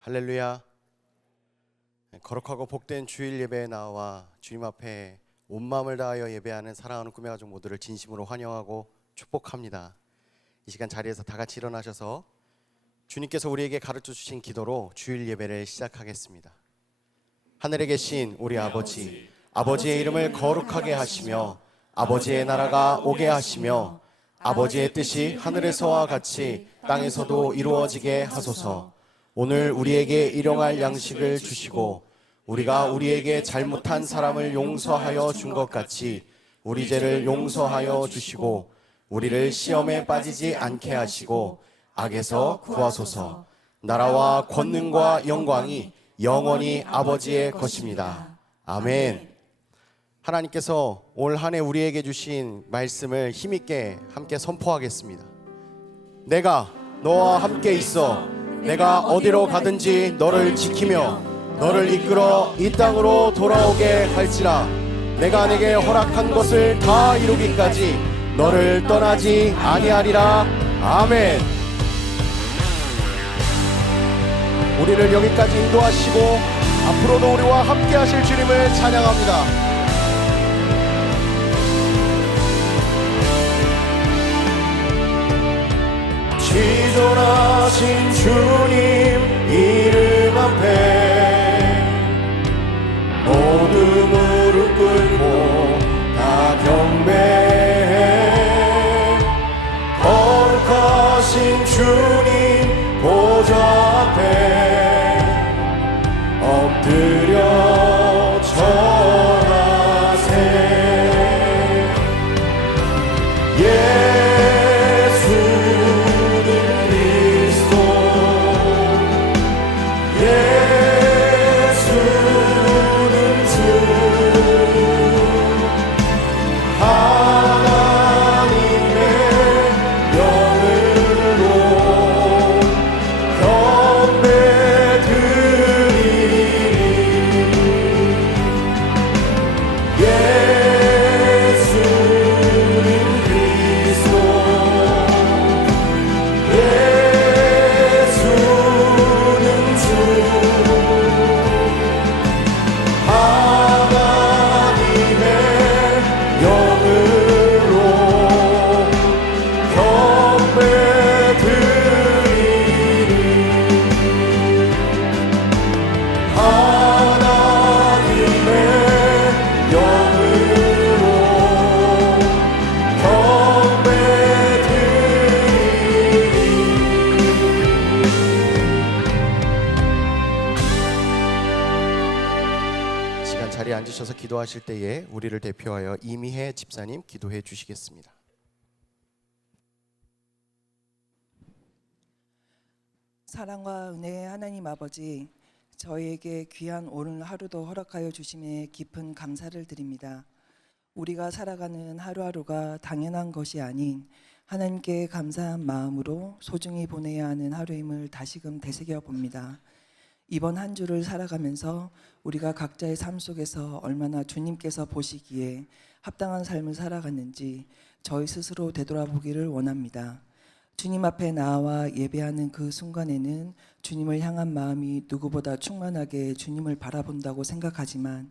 할렐루야. 거룩하고 복된 주일 예배에 나와 주님 앞에 온 마음을 다하여 예배하는 사랑하는 꿈의 가족 모두를 진심으로 환영하고 축복합니다. 이 시간 자리에서 다 같이 일어나셔서 주님께서 우리에게 가르쳐 주신 기도로 주일 예배를 시작하겠습니다. 하늘에 계신 우리 아버지, 아버지의 이름을 거룩하게 하시며 아버지의 나라가 오게 하시며 아버지의 뜻이 하늘에서와 같이 땅에서도 이루어지게 하소서. 오늘 우리에게 일용할 양식을 주시고 우리가 우리에게 잘못한 사람을 용서하여 준 것 같이 우리 죄를 용서하여 주시고 우리를 시험에 빠지지 않게 하시고 악에서 구하소서. 나라와 권능과 영광이 영원히 아버지의 것입니다. 아멘. 하나님께서 올 한 해 우리에게 주신 말씀을 힘있게 함께 선포하겠습니다. 내가 너와 함께 있어 내가 어디로 가든지 너를 지키며 너를 이끌어 이 땅으로 돌아오게 할지라. 내가 내게 허락한 것을 다 이루기까지 너를 떠나지 아니하리라. 아멘. 우리를 여기까지 인도하시고 앞으로도 우리와 함께 하실 주님을 찬양합니다. 지존하신 주님 이름 앞에 모두 무릎 꿇고 다 경배해. 거룩하신 주님 보좌 앞에 엎드려 절하세. 자리에 앉으셔서 기도하실 때에 우리를 대표하여 이미혜 집사님 기도해 주시겠습니다. 사랑과 은혜의 하나님 아버지, 저희에게 귀한 오늘 하루도 허락하여 주심에 깊은 감사를 드립니다. 우리가 살아가는 하루하루가 당연한 것이 아닌 하나님께 감사한 마음으로 소중히 보내야 하는 하루임을 다시금 되새겨 봅니다. 이번 한 주를 살아가면서 우리가 각자의 삶 속에서 얼마나 주님께서 보시기에 합당한 삶을 살아갔는지 저희 스스로 되돌아보기를 원합니다. 주님 앞에 나와 예배하는 그 순간에는 주님을 향한 마음이 누구보다 충만하게 주님을 바라본다고 생각하지만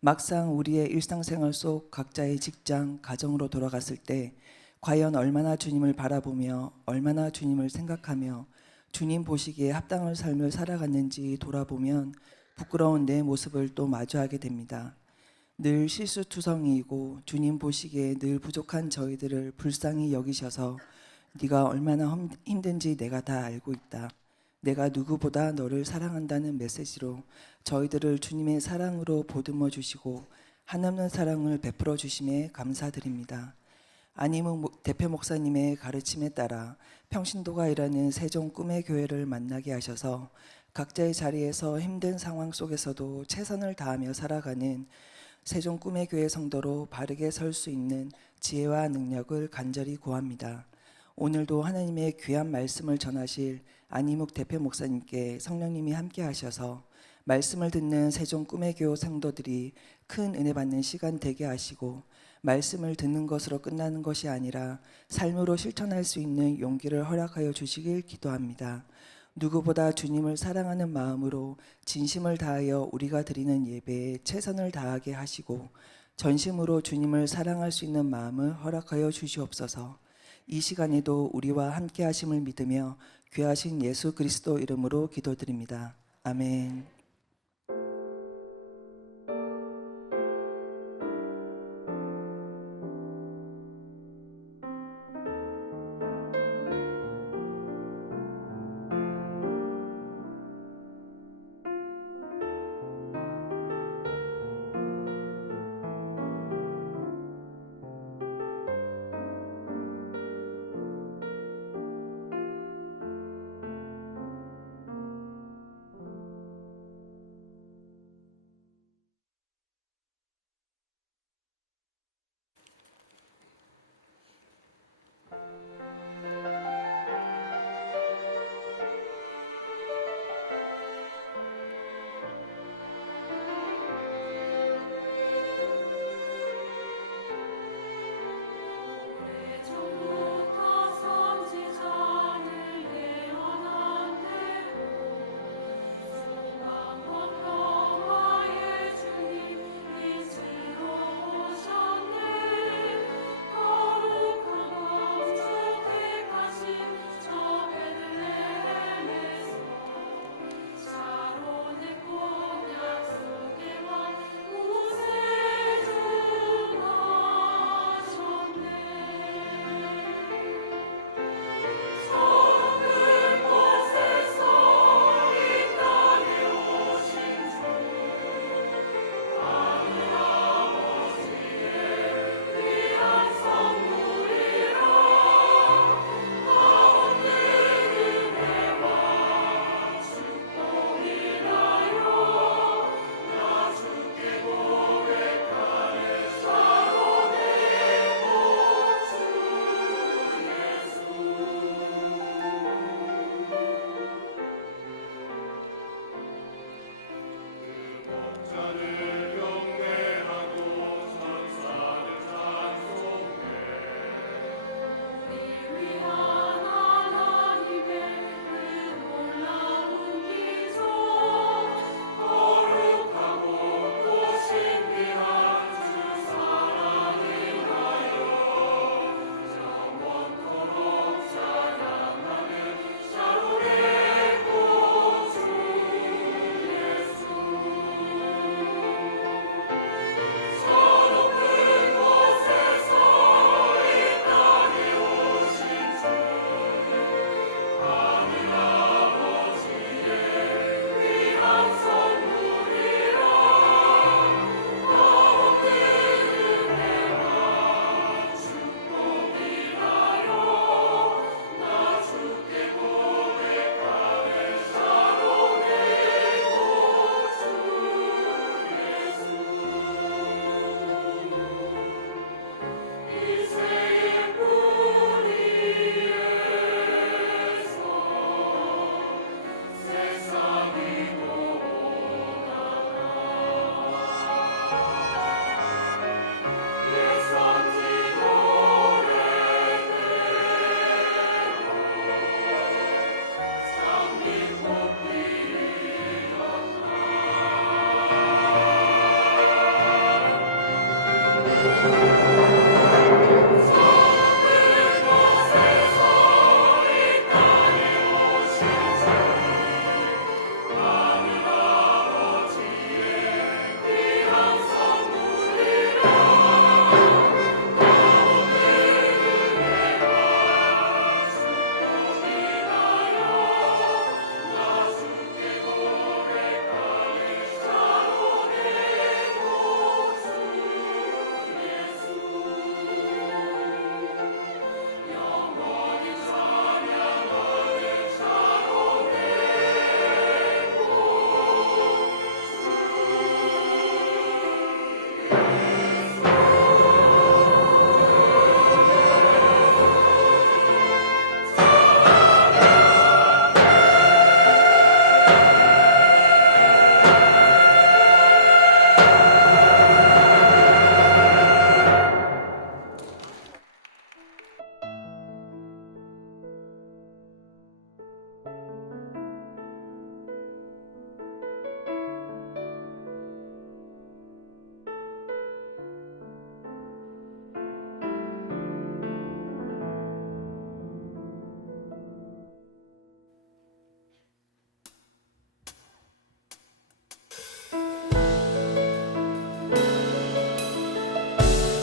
막상 우리의 일상생활 속 각자의 직장, 가정으로 돌아갔을 때 과연 얼마나 주님을 바라보며 얼마나 주님을 생각하며 주님 보시기에 합당한 삶을 살아갔는지 돌아보면 부끄러운 내 모습을 또 마주하게 됩니다. 늘 실수투성이이고 주님 보시기에 늘 부족한 저희들을 불쌍히 여기셔서 네가 얼마나 힘든지 내가 다 알고 있다. 내가 누구보다 너를 사랑한다는 메시지로 저희들을 주님의 사랑으로 보듬어 주시고 한없는 사랑을 베풀어 주심에 감사드립니다. 안희묵 대표 목사님의 가르침에 따라 평신도가이라는 세종 꿈의 교회를 만나게 하셔서 각자의 자리에서 힘든 상황 속에서도 최선을 다하며 살아가는 세종 꿈의 교회 성도로 바르게 설 수 있는 지혜와 능력을 간절히 구합니다. 오늘도 하나님의 귀한 말씀을 전하실 안희묵 대표 목사님께 성령님이 함께 하셔서 말씀을 듣는 세종 꿈의 교회 성도들이 큰 은혜 받는 시간 되게 하시고 말씀을 듣는 것으로 끝나는 것이 아니라 삶으로 실천할 수 있는 용기를 허락하여 주시길 기도합니다. 누구보다 주님을 사랑하는 마음으로 진심을 다하여 우리가 드리는 예배에 최선을 다하게 하시고 전심으로 주님을 사랑할 수 있는 마음을 허락하여 주시옵소서. 이 시간에도 우리와 함께 하심을 믿으며 귀하신 예수 그리스도 이름으로 기도드립니다. 아멘.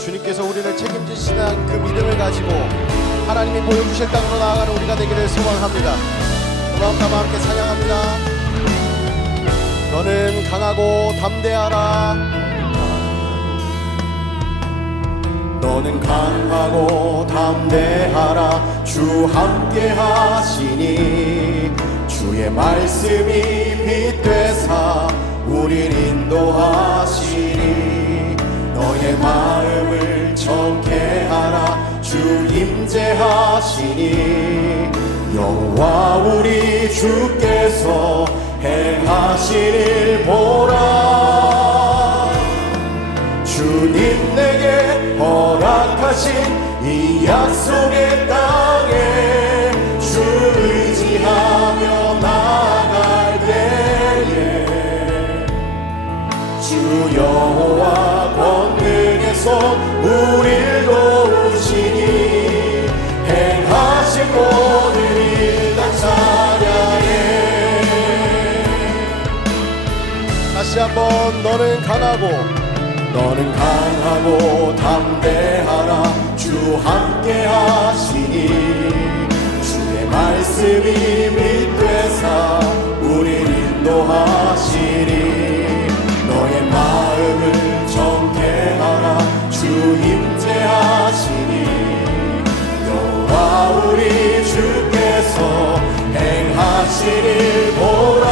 주님께서 우리를 책임지시는 그 믿음을 가지고 하나님이 보여주실 땅으로 나아가는 우리가 되기를 소망합니다. 그 마음 담아 함께 찬양합니다. 너는 강하고 담대하라. 너는 강하고 담대하라. 주 함께 하시니 주의 말씀이 빛 되사 우릴 인도하시니 너의 마음을 정케 하라. 주 임재하시니 여호와 우리 주께서 행하신 일 보라. 주님 내게 허락하신 이 약속의 땅에 주 의지하며 나갈 때에 주 여호와 권능의 손 우릴 도우시니 행하신 모든 일 다 찬양해. 다시 한번 너는 강하고 담대하라. 주 함께 하시니 주의 말씀이 빛되사 우릴 인도하시니 너의 마음을 정케 하라. 주 임재하시니 여호와 우리 주께서 행하신 일 보라.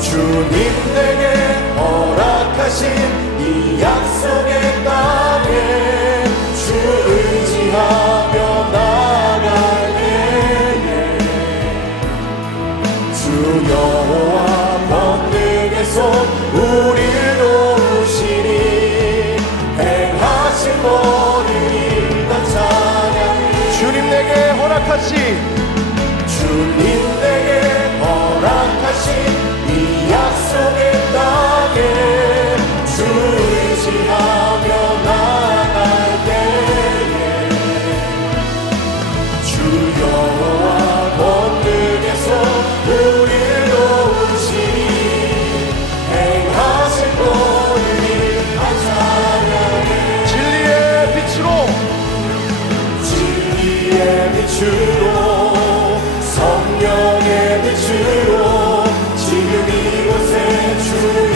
주님 내게 허락하신 이 약속의 땅에 주 의지하며 나갈 때에 주 여호와 권능의 손 우릴 도우시니 행하신 모든 일 다 찬양. 주님 내게 허락하신 이 약속의 땅에 주 의지하며 나갈 때에 주 여호와 권능의 손 우릴 도우시니 행하신 모든 일 다 찬양해. 진리의 빛으로 성령의 빛으로 지금 이곳에 주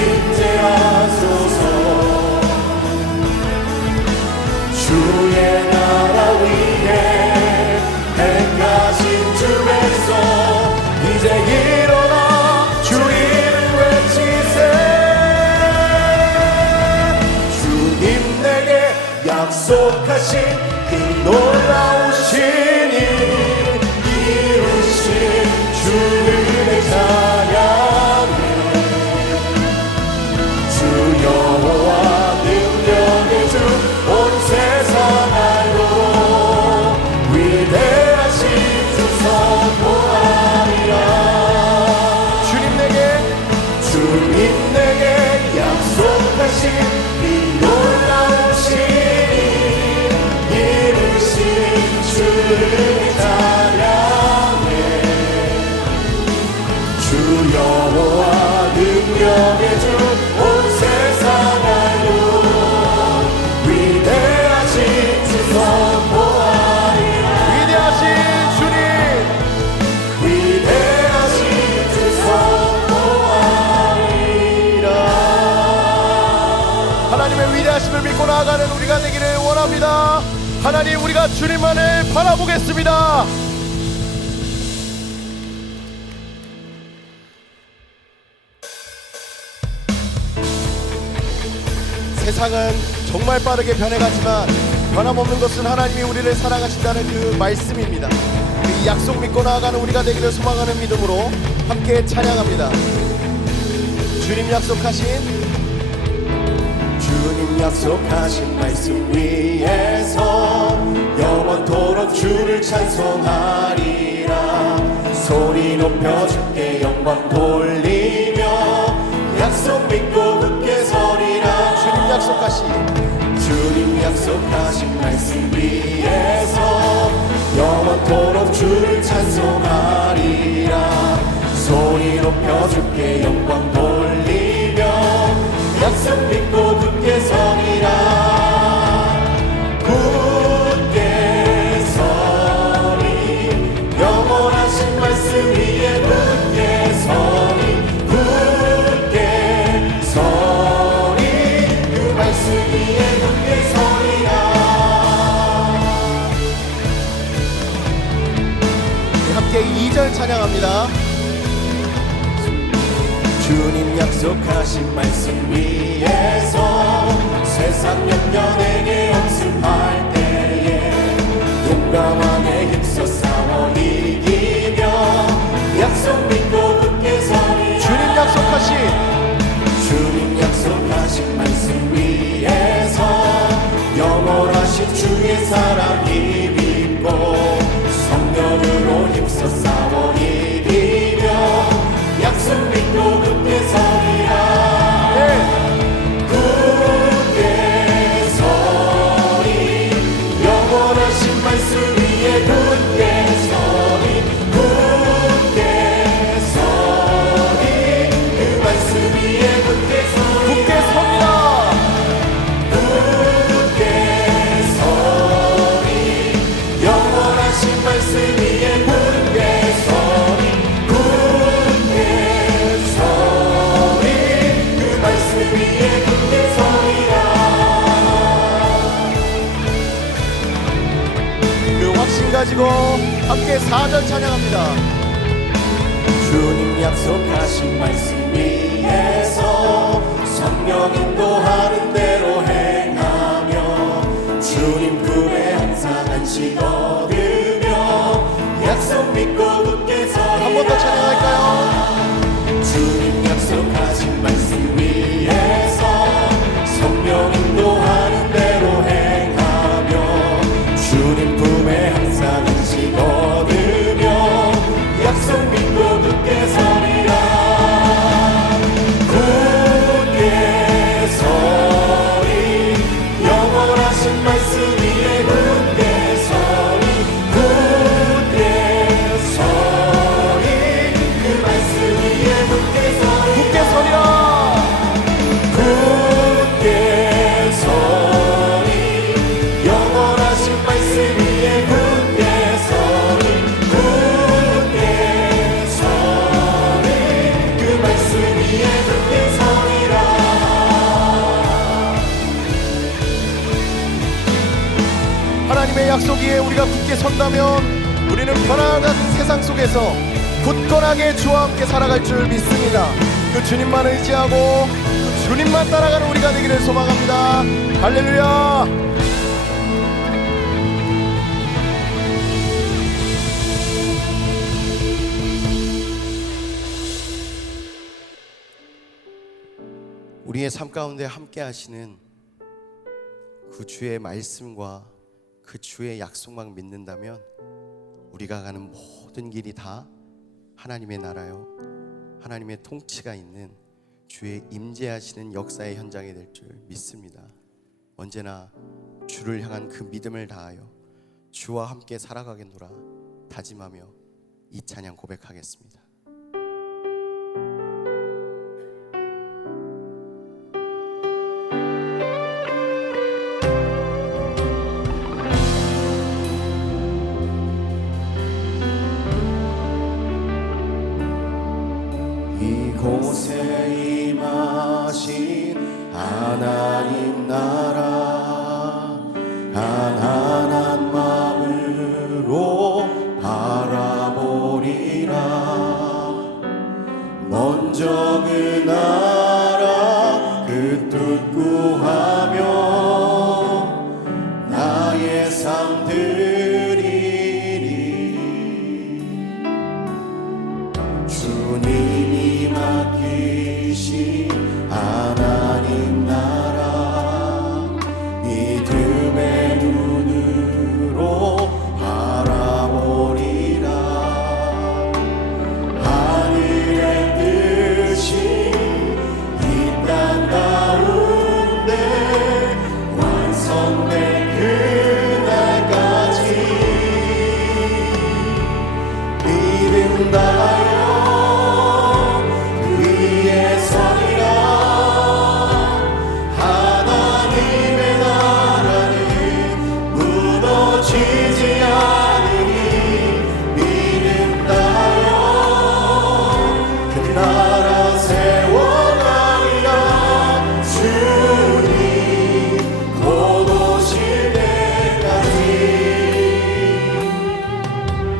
임재하소서. 주의 나라 위에 행하신 주 백성 이제 일어나 주 이름 외치세. 주님 내게 약속하신 그 놀라우신 일 이루신 주의 찬양해. 주 여호와 능력의 주 온 세상 알고 위대하신 주 선포하리라. 주님 내게 약속하신 이 놀라우신 일 이루신 주의 찬양해. 주 여호와 능력의 주 온 세상 알고 위대하신 주 선포하리라. 위대하신 주 선포하리라. 하나님의 위대하심을 믿고 나아가는 우리가 되기를 원합니다. 하나님, 우리가 주님만을 바라보겠습니다. 세상은 정말 빠르게 변해가지만 변함없는 것은 하나님이 우리를 사랑하신다는 그 말씀입니다. 그 약속 믿고 나아가는 우리가 되기를 소망하는 믿음으로 함께 찬양합니다. 주님 약속하신 말씀 위에서 영원토록 주를 찬송하리라. 소리 높여 주께 영광 돌리며 약속 믿고 굳게 서리라. 주님 약속하신 말씀 위에서 영원토록 주를 찬송하리라. 소리 높여 주께 영광 돌리며 약속 믿고 굳게 서리라. 주님 약속하신 말씀 위에서 세상 연연에게 엄습할 때에 용감하게 힘써 싸워 이기며 약속 믿고 굳게 서리. 주님 약속하신 말씀 위에서 영원하신 주의 사랑 힘입고 성령으로 힘써 싸워 이기며 약속 믿고 굳게 서리라. 굳게 서리. 영원하신 말씀 위에 굳게 서리. 굳게 서리. 그 말씀 위에 굳게 서리. 굳게 섭니다. 굳게 서리. 영원하신 말씀 위에 굳게 서리. 굳게 서리. 그 말씀 위에 굳게 서리라. 그 확신 가지고 함께 4절 찬양합니다. 주님 약속하신 말씀 위에서 성령 인도하는 대로 행하며 주님 품에 항상 안식 얻으며 약속 믿고 굳게 서리라. 한 번 더 찬양할까요? 주님 약속하신 말씀 위에서 성령 인도하는 대로 행하며 주님 품에 항상 안식 얻으며 약속 믿고 굳게 서리라. 굳게 서리. 영원하신 말씀 위에 굳게 서리. 굳게 서리. 그 말씀 위에 굳게 서리. 굳게 서리라. 굳게 서리. 영원하신 말씀 위에 굳게 서리. 굳게 서리. 그 말씀 위에 굳게 서리라. 하나님의 약속 위에 우리가 굳게 선다면 우리는 편안한 세상 속에서 굳건하게 주와 함께 살아갈 줄 믿습니다. 그 주님만 의지하고 그 주님만 따라가는 우리가 되기를 소망합니다. 할렐루야. 우리의 삶 가운데 함께 하시는 그 주의 말씀과 그 주의 약속만 믿는다면 우리가 가는 모든 길이 다 하나님의 나라요 하나님의 통치가 있는 주의 임재하시는 역사의 현장이 될 줄 믿습니다. 언제나 주를 향한 그 믿음을 다하여 주와 함께 살아가겠노라 다짐하며 이 찬양 고백하겠습니다. 이곳에 임하신 하나님 나라 가난한 마음으로 바라보리라. 먼저 그 나라 그 뜻 구하며 나의 삶 드리리. 주님이 맡기신 하나님 나라 믿음의 눈으로 바라보리라. 하늘의 뜻이 이 땅 가운데 완성될 그날까지 믿음다요 위에 서리라. 하나님의 나라는 무너지지 않으니 믿음다요 그 나라 세워가리라. 주님 곧 오실 때까지.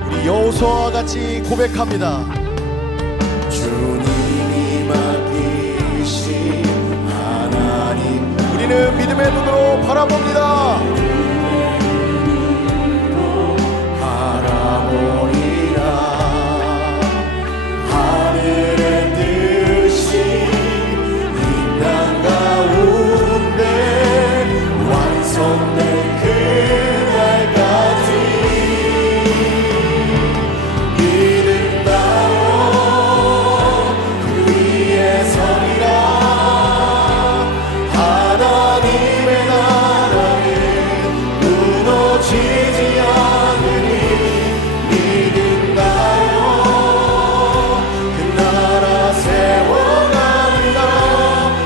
우리 여호수아와 같이 고백합니다. 주님이 맡기 바라봅니다. 바라보리라. 하늘의 뜻이 인간 가운데 완성될 그날까지 믿음나요 그 위에 서리라. 하나님의 나라는 무너지지 않으니 믿음나요 그 나라 세워가리라.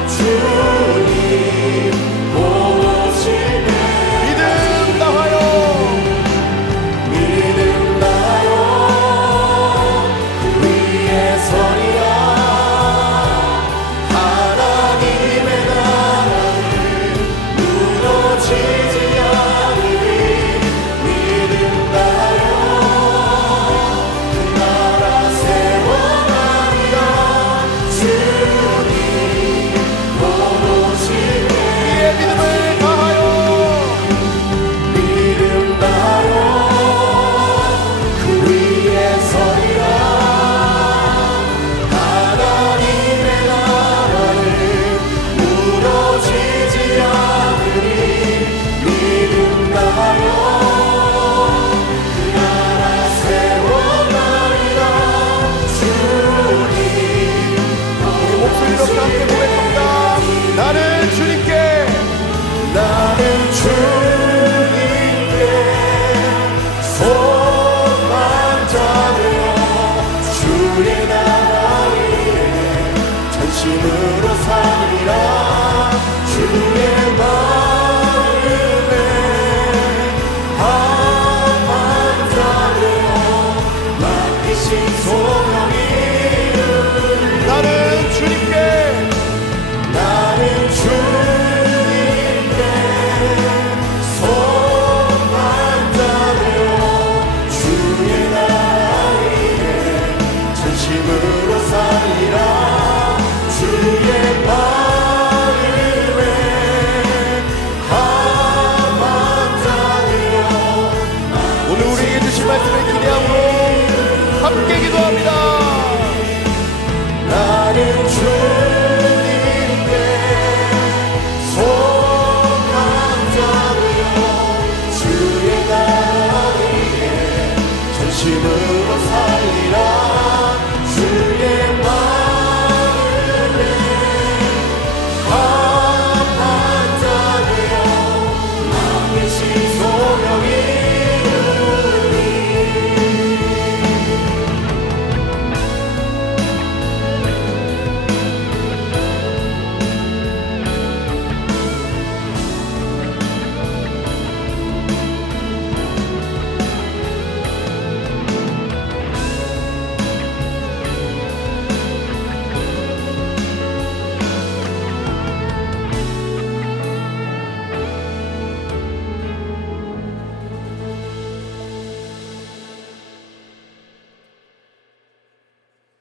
주님 오시네. 믿음나요 믿음나요 그 위에 서리라. 하나님의 나라는 무너지지 않으니 믿음나요 그 나라 세워가리라. 주님 오시네. 우리의 믿음을 다하여 믿음나요 그 위에 서리라. 하나님의 나라는 무너지지 않으니 믿음나요 그 나라 세워가리라. 주님 우리 목소리로 함께 고백합니다. 나는 주님께 손만 잡으며 주의 나라 위에 전심으로 살리라. 주의 마음에 한만 잡으며 맡기신 소명이 나는 주님께 손만 잡으며 주의 나라 위에 전심으로 살리라. 주의 마음에 한만 잡으며 오늘 우리에게 주신 말씀을 기대함으로 함께 기도합니다. 나는 주님께 손만 잡으며 주의 나라 위에 전심으로 살리라. 주의 마음에 한만 잡으며 맡기신 소명이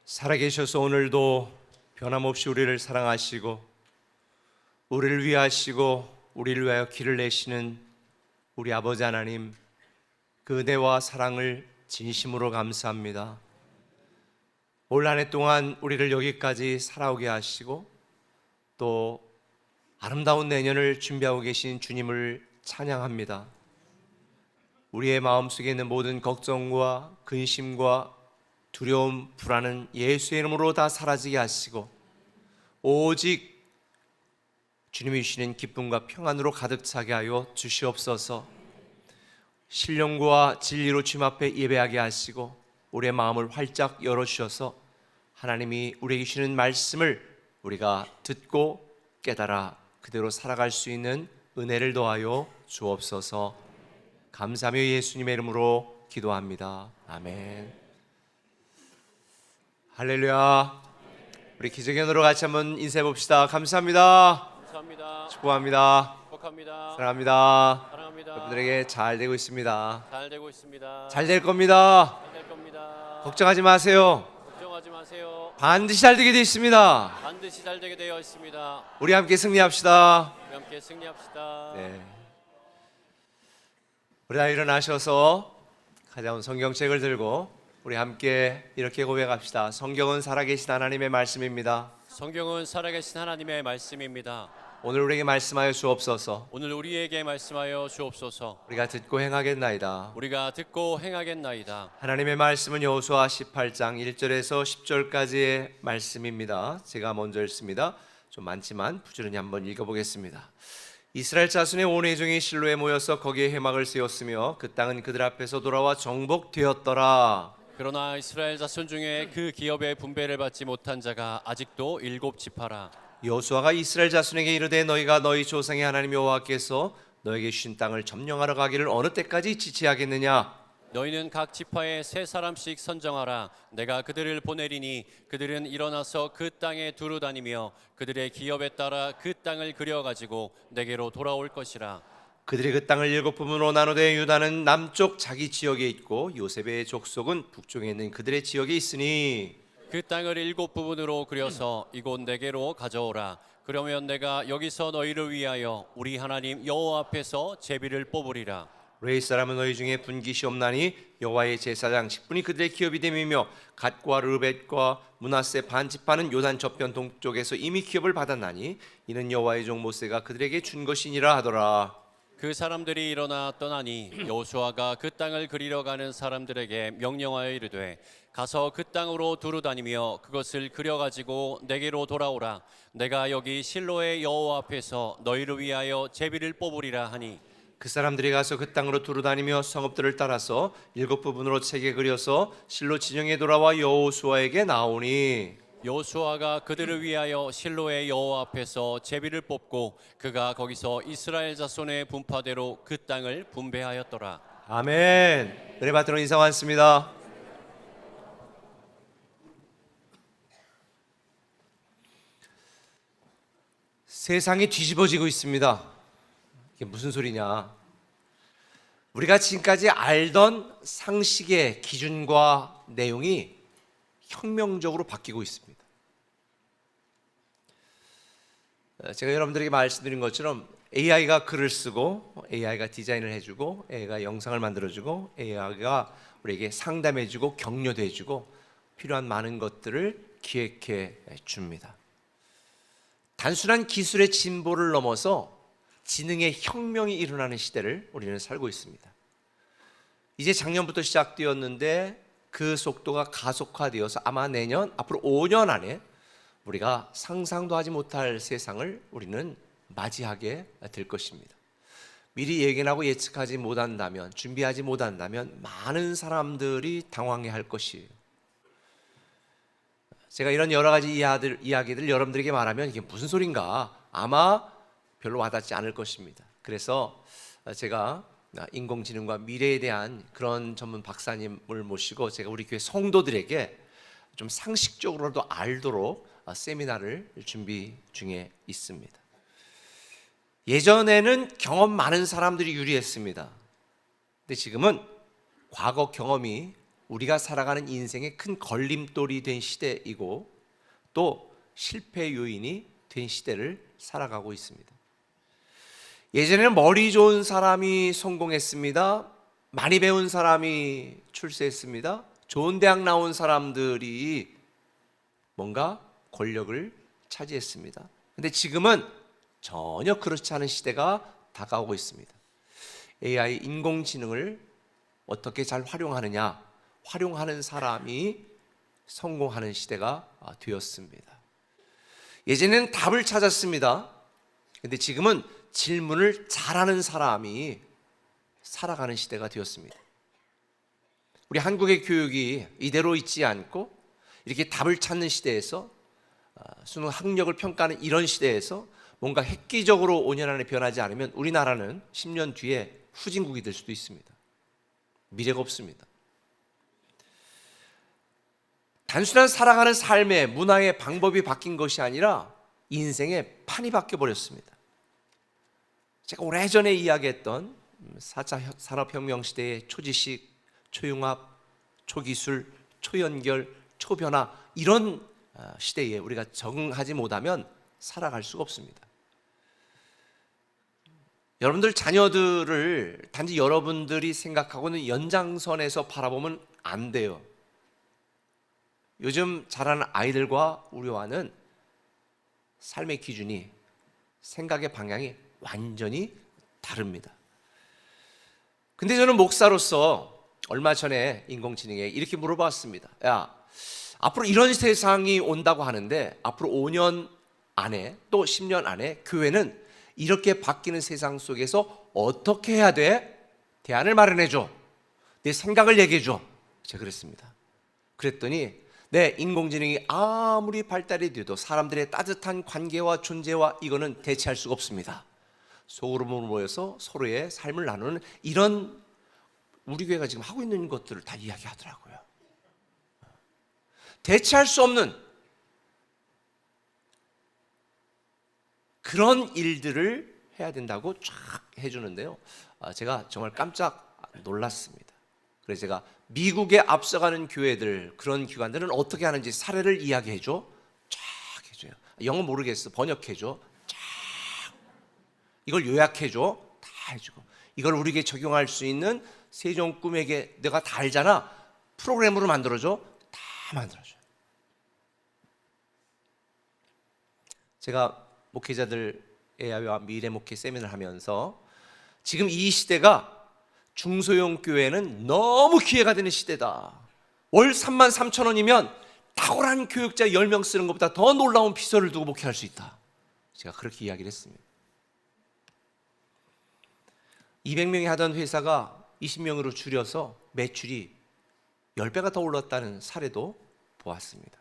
살아계셔서 오늘도 변함없이 우리를 사랑하시고 우리를 위하시고 우리를 위하여 길을 내시는 우리 아버지 하나님, 그 은혜와 사랑을 진심으로 감사합니다. 올 한 해 동안 우리를 여기까지 살아오게 하시고 또 아름다운 내년을 준비하고 계신 주님을 찬양합니다. 우리의 마음속에 있는 모든 걱정과 근심과 두려움, 불안은 예수의 이름으로 다 사라지게 하시고 오직 주님이 주시는 기쁨과 평안으로 가득 차게 하여 주시옵소서. 신령과 진리로 주님 앞에 예배하게 하시고 우리의 마음을 활짝 열어주셔서 하나님이 우리에게 주시는 말씀을 우리가 듣고 깨달아 그대로 살아갈 수 있는 은혜를 더하여 주옵소서. 감사하며 예수님의 이름으로 기도합니다. 아멘. 할렐루야. 우리 기적의 언어로 같이 한번 인사해 봅시다. 감사합니다. 감사합니다. 축복합니다. 축복합니다. 사랑합니다. 사랑합니다. 여러분들에게 잘 되고 있습니다. 잘 되고 있습니다. 잘 될 겁니다. 잘 될 겁니다. 걱정하지 마세요. 걱정하지 마세요. 반드시 잘 되게 되어 있습니다. 반드시 잘 되게 되어 있습니다. 우리 함께 승리합시다. 우리 함께 승리합시다. 네. 우리 다 일어나셔서 가져온 성경책을 들고 우리 함께 이렇게 고백합시다. 성경은 살아계신 하나님의 말씀입니다. 성경은 살아계신 하나님의 말씀입니다. 오늘 우리에게 말씀하여 주옵소서. 오늘 우리에게 말씀하여 주옵소서. 우리가 듣고 행하겠나이다. 우리가 듣고 행하겠나이다. 하나님의 말씀은 여호수아 18장 1절에서 10절까지의 말씀입니다. 제가 먼저 읽습니다. 좀 많지만 부지런히 한번 읽어보겠습니다. 이스라엘 자손의 온 회중이 실로에 모여서 거기에 회막을 세웠으며 그 땅은 그들 앞에서 돌아와 정복되었더라. 그러나 이스라엘 자손 중에 그 기업의 분배를 받지 못한 자가 아직도 7지파라. 여호수아가 이스라엘 자손에게 이르되 너희가 너희 조상의 하나님 여호와께서 너에게 주신 땅을 점령하러 가기를 어느 때까지 지체하겠느냐? 너희는 각 지파에 3사람씩 선정하라. 내가 그들을 보내리니 그들은 일어나서 그 땅에 두루 다니며 그들의 기업에 따라 그 땅을 그려가지고 내게로 돌아올 것이라. 그들이 그 땅을 7부문으로 나누되 유다는 남쪽 자기 지역에 있고 요셉의 족속은 북쪽에 있는 그들의 지역에 있으니 그 땅을 7부분으로 그려서 이곳 내게로 가져오라. 그러면 내가 여기서 너희를 위하여 우리 하나님 여호와 앞에서 제비를 뽑으리라. 레위 사람은 너희 중에 분깃이 없나니 여호와의 제사장 10분이 그들의 기업이 됨이며 갓과 르벳과 므낫세 반지파는 요단 저편 동쪽에서 이미 기업을 받았나니 이는 여호와의 종 모세가 그들에게 준 것이니라 하더라. 그 사람들이 일어나 떠나니 여호수아가 그 땅을 그리러 가는 사람들에게 명령하여 이르되 가서 그 땅으로 두루 다니며 그것을 그려가지고 내게로 돌아오라. 내가 여기 실로의 여호와 앞에서 너희를 위하여 제비를 뽑으리라 하니 그 사람들이 가서 그 땅으로 두루 다니며 성읍들을 따라서 7부분으로 채게 그려서 실로 진영에 돌아와 여호수아에게 나오니 여호수아가 그들을 위하여 실로의 여호와 앞에서 제비를 뽑고 그가 거기서 이스라엘 자손의 분파대로 그 땅을 분배하였더라. 아멘. 은혜 받도록 인사 많습니다. 세상이 뒤집어지고 있습니다. 이게 무슨 소리냐? 우리가 지금까지 알던 상식의 기준과 내용이 혁명적으로 바뀌고 있습니다. 제가 여러분들에게 말씀드린 것처럼 AI가 글을 쓰고 AI가 디자인을 해주고 AI가 영상을 만들어주고 AI가 우리에게 상담해주고 격려도 해주고 필요한 많은 것들을 기획해 줍니다. 단순한 기술의 진보를 넘어서 지능의 혁명이 일어나는 시대를 우리는 살고 있습니다. 이제 작년부터 시작되었는데 그 속도가 가속화되어서 아마 내년 앞으로 5년 안에 우리가 상상도 하지 못할 세상을 우리는 맞이하게 될 것입니다. 미리 예견하고 예측하지 못한다면, 준비하지 못한다면 많은 사람들이 당황해 할 것이에요. 제가 이런 여러 가지 이야기들 여러분들에게 말하면 이게 무슨 소린가 아마 별로 와닿지 않을 것입니다. 그래서 제가 인공지능과 미래에 대한 그런 전문 박사님을 모시고 제가 우리 교회 성도들에게 좀 상식적으로도 알도록 세미나를 준비 중에 있습니다. 예전에는 경험 많은 사람들이 유리했습니다. 근데 지금은 과거 경험이 우리가 살아가는 인생의 큰 걸림돌이 된 시대이고 또 실패 요인이 된 시대를 살아가고 있습니다. 예전에는 머리 좋은 사람이 성공했습니다. 많이 배운 사람이 출세했습니다. 좋은 대학 나온 사람들이 뭔가 권력을 차지했습니다. 근데 지금은 전혀 그렇지 않은 시대가 다가오고 있습니다. AI 인공지능을 어떻게 잘 활용하느냐, 활용하는 사람이 성공하는 시대가 되었습니다. 예전에는 답을 찾았습니다. 근데 지금은 질문을 잘하는 사람이 살아가는 시대가 되었습니다. 우리 한국의 교육이 이대로 있지 않고 이렇게 답을 찾는 시대에서 수능 학력을 평가하는 이런 시대에서 뭔가 획기적으로 5년 안에 변하지 않으면 우리나라는 10년 뒤에 후진국이 될 수도 있습니다. 미래가 없습니다. 단순한 살아가는 삶의 문화의 방법이 바뀐 것이 아니라 인생의 판이 바뀌어 버렸습니다. 제가 오래전에 이야기했던 4차 산업혁명 시대의 초지식, 초융합, 초기술, 초연결, 초변화 이런 시대에 우리가 적응하지 못하면 살아갈 수가 없습니다. 여러분들 자녀들을 단지 여러분들이 생각하고는 연장선에서 바라보면 안 돼요. 요즘 자라는 아이들과 우리와는 삶의 기준이, 생각의 방향이 완전히 다릅니다. 근데 저는 목사로서 얼마 전에 인공지능에 이렇게 물어봤습니다. 야, 앞으로 이런 세상이 온다고 하는데 앞으로 5년 안에 또 10년 안에 교회는 이렇게 바뀌는 세상 속에서 어떻게 해야 돼? 대안을 마련해줘. 내 생각을 얘기해줘. 제가 그랬습니다. 그랬더니 네, 인공지능이 아무리 발달이 돼도 사람들의 따뜻한 관계와 존재와 이거는 대체할 수가 없습니다. 소그룹으로 모여서 서로의 삶을 나누는 이런 우리 교회가 지금 하고 있는 것들을 다 이야기하더라고요. 대체할 수 없는 그런 일들을 해야 된다고 쫙 해주는데요. 제가 정말 깜짝 놀랐습니다. 그래서 제가 미국에 앞서가는 교회들, 그런 기관들은 어떻게 하는지 사례를 이야기해줘. 쫙 해줘요. 영어 모르겠어. 번역해줘. 쫙. 이걸 요약해줘. 다 해주고. 이걸 우리에게 적용할 수 있는 세종 꿈에게 내가 다 알잖아. 프로그램으로 만들어줘. 다 만들어줘요. 제가 목회자들 AI와 미래 목회 세미나를 하면서 지금 이 시대가 중소형 교회는 너무 기회가 되는 시대다. 월 33,000원이면 탁월한 교육자 10명 쓰는 것보다 더 놀라운 비서를 두고 목회할 수 있다. 제가 그렇게 이야기를 했습니다. 200명이 하던 회사가 20명으로 줄여서 매출이 10배가 더 올랐다는 사례도 보았습니다.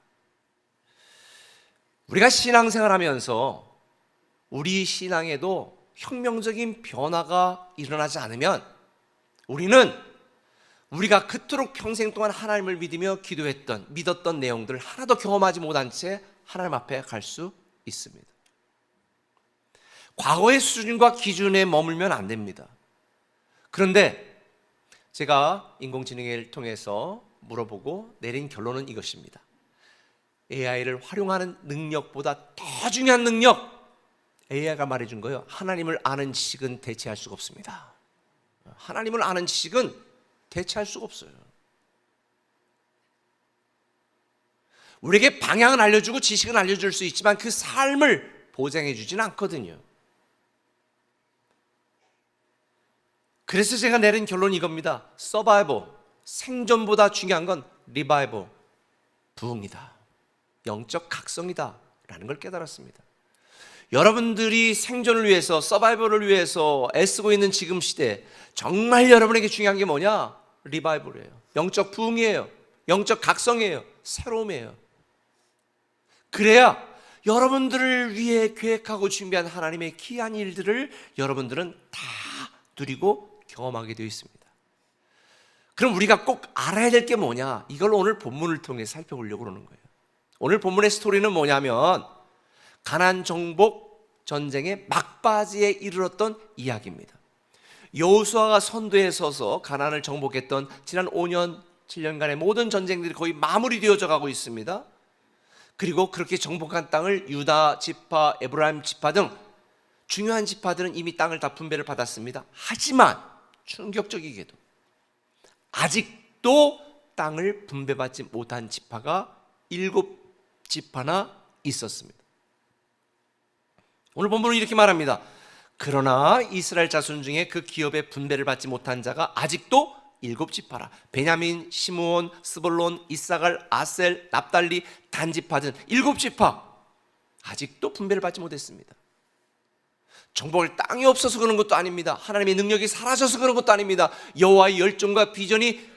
우리가 신앙생활하면서 우리 신앙에도 혁명적인 변화가 일어나지 않으면 우리는 우리가 그토록 평생 동안 하나님을 믿으며 믿었던 내용들을 하나도 경험하지 못한 채 하나님 앞에 갈 수 있습니다. 과거의 수준과 기준에 머물면 안 됩니다. 그런데 제가 인공지능을 통해서 물어보고 내린 결론은 이것입니다. AI를 활용하는 능력보다 더 중요한 능력, AI가 말해준 거예요. 하나님을 아는 지식은 대체할 수가 없습니다. 하나님을 아는 지식은 대체할 수가 없어요. 우리에게 방향은 알려주고 지식은 알려줄 수 있지만 그 삶을 보장해 주지는 않거든요. 그래서 제가 내린 결론이 이겁니다. 서바이벌, 생존보다 중요한 건 리바이벌, 부흥이다. 영적 각성이다 라는 걸 깨달았습니다. 여러분들이 생존을 위해서, 서바이벌을 위해서 애쓰고 있는 지금 시대, 정말 여러분에게 중요한 게 뭐냐? 리바이벌이에요. 영적 부흥이에요. 영적 각성이에요. 새로움이에요. 그래야 여러분들을 위해 계획하고 준비한 하나님의 귀한 일들을 여러분들은 다 누리고 경험하게 되어 있습니다. 그럼 우리가 꼭 알아야 될 게 뭐냐? 이걸 오늘 본문을 통해 살펴보려고 그러는 거예요. 오늘 본문의 스토리는 뭐냐면 가나안 정복 전쟁의 막바지에 이르렀던 이야기입니다. 여호수아가 선두에 서서 가나안을 정복했던 지난 5년, 7년간의 모든 전쟁들이 거의 마무리되어져 가고 있습니다. 그리고 그렇게 정복한 땅을 유다 지파, 에브라임 지파 등 중요한 지파들은 이미 땅을 다 분배를 받았습니다. 하지만 충격적이게도 아직도 땅을 분배받지 못한 지파가 7지파나 있었습니다. 오늘 본문은 이렇게 말합니다. 그러나 이스라엘 자손 중에 그 기업의 분배를 받지 못한 자가 아직도 7지파라. 베냐민, 시므온, 스불론, 이사갈, 아셀, 납달리, 단 지파든 7지파 아직도 분배를 받지 못했습니다. 정복할 땅이 없어서 그런 것도 아닙니다. 하나님의 능력이 사라져서 그런 것도 아닙니다. 여호와의 열정과 비전이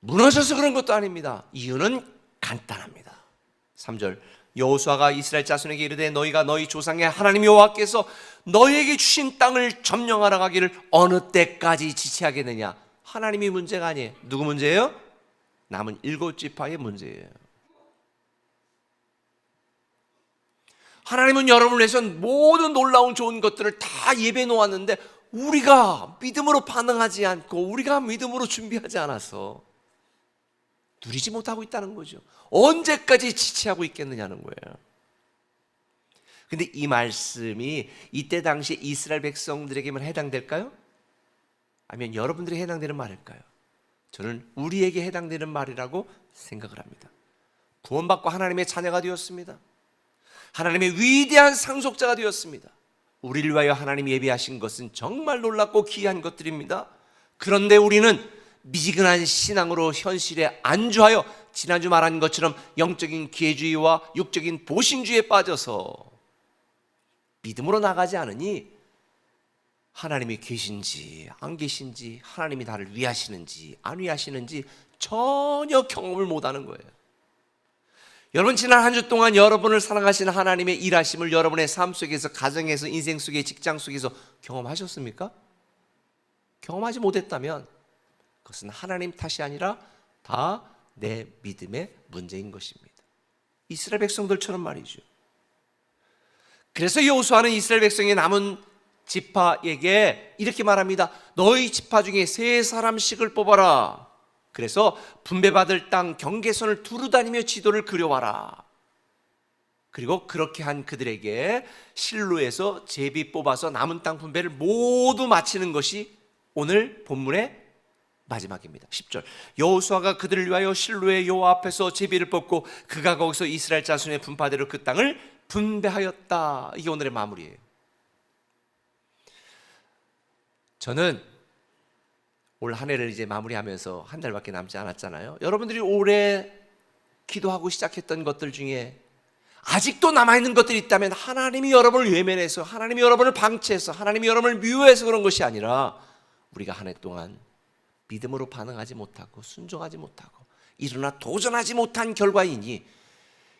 무너져서 그런 것도 아닙니다. 이유는 간단합니다. 3절 여호수아가 이스라엘 자손에게 이르되 너희가 너희 조상의 하나님 여호와께서 너희에게 주신 땅을 점령하러 가기를 어느 때까지 지체하겠느냐. 하나님이 문제가 아니에요. 누구 문제예요? 남은 7지파의 문제예요. 하나님은 여러분을 위해서 모든 놀라운 좋은 것들을 다 예배해 놓았는데 우리가 믿음으로 반응하지 않고 우리가 믿음으로 준비하지 않아서 누리지 못하고 있다는 거죠. 언제까지 지체하고 있겠느냐는 거예요. 근데 이 말씀이 이때 당시 이스라엘 백성들에게만 해당될까요? 아니면 여러분들에게 해당되는 말일까요? 저는 우리에게 해당되는 말이라고 생각을 합니다. 구원받고 하나님의 자녀가 되었습니다. 하나님의 위대한 상속자가 되었습니다. 우리를 위하여 하나님이 예비하신 것은 정말 놀랍고 귀한 것들입니다. 그런데 우리는 미지근한 신앙으로 현실에 안주하여 지난주 말한 것처럼 영적인 기회주의와 육적인 보신주의에 빠져서 믿음으로 나가지 않으니 하나님이 계신지 안 계신지, 하나님이 나를 위하시는지 안 위하시는지 전혀 경험을 못하는 거예요. 여러분, 지난 한 주 동안 여러분을 사랑하시는 하나님의 일하심을 여러분의 삶 속에서, 가정에서, 인생 속에, 직장 속에서 경험하셨습니까? 경험하지 못했다면 그것은 하나님 탓이 아니라 다 내 믿음의 문제인 것입니다. 이스라엘 백성들처럼 말이죠. 그래서 여호수아는 이스라엘 백성의 남은 지파에게 이렇게 말합니다. 너희 지파 중에 3사람씩을 뽑아라. 그래서 분배받을 땅 경계선을 두루다니며 지도를 그려와라. 그리고 그렇게 한 그들에게 실로에서 제비 뽑아서 남은 땅 분배를 모두 마치는 것이 오늘 본문의 마지막입니다. 10절. 여호수아가 그들을 위하여 실로의 여호와 앞에서 제비를 뽑고 그가 거기서 이스라엘 자손의 분파대로 그 땅을 분배하였다. 이게 오늘의 마무리예요. 저는 올 한 해를 이제 마무리하면서 한 달밖에 남지 않았잖아요. 여러분들이 올해 기도하고 시작했던 것들 중에 아직도 남아있는 것들이 있다면 하나님이 여러분을 외면해서, 하나님이 여러분을 방치해서, 하나님이 여러분을 미워해서 그런 것이 아니라 우리가 한 해 동안 믿음으로 반응하지 못하고 순종하지 못하고 일어나 도전하지 못한 결과이니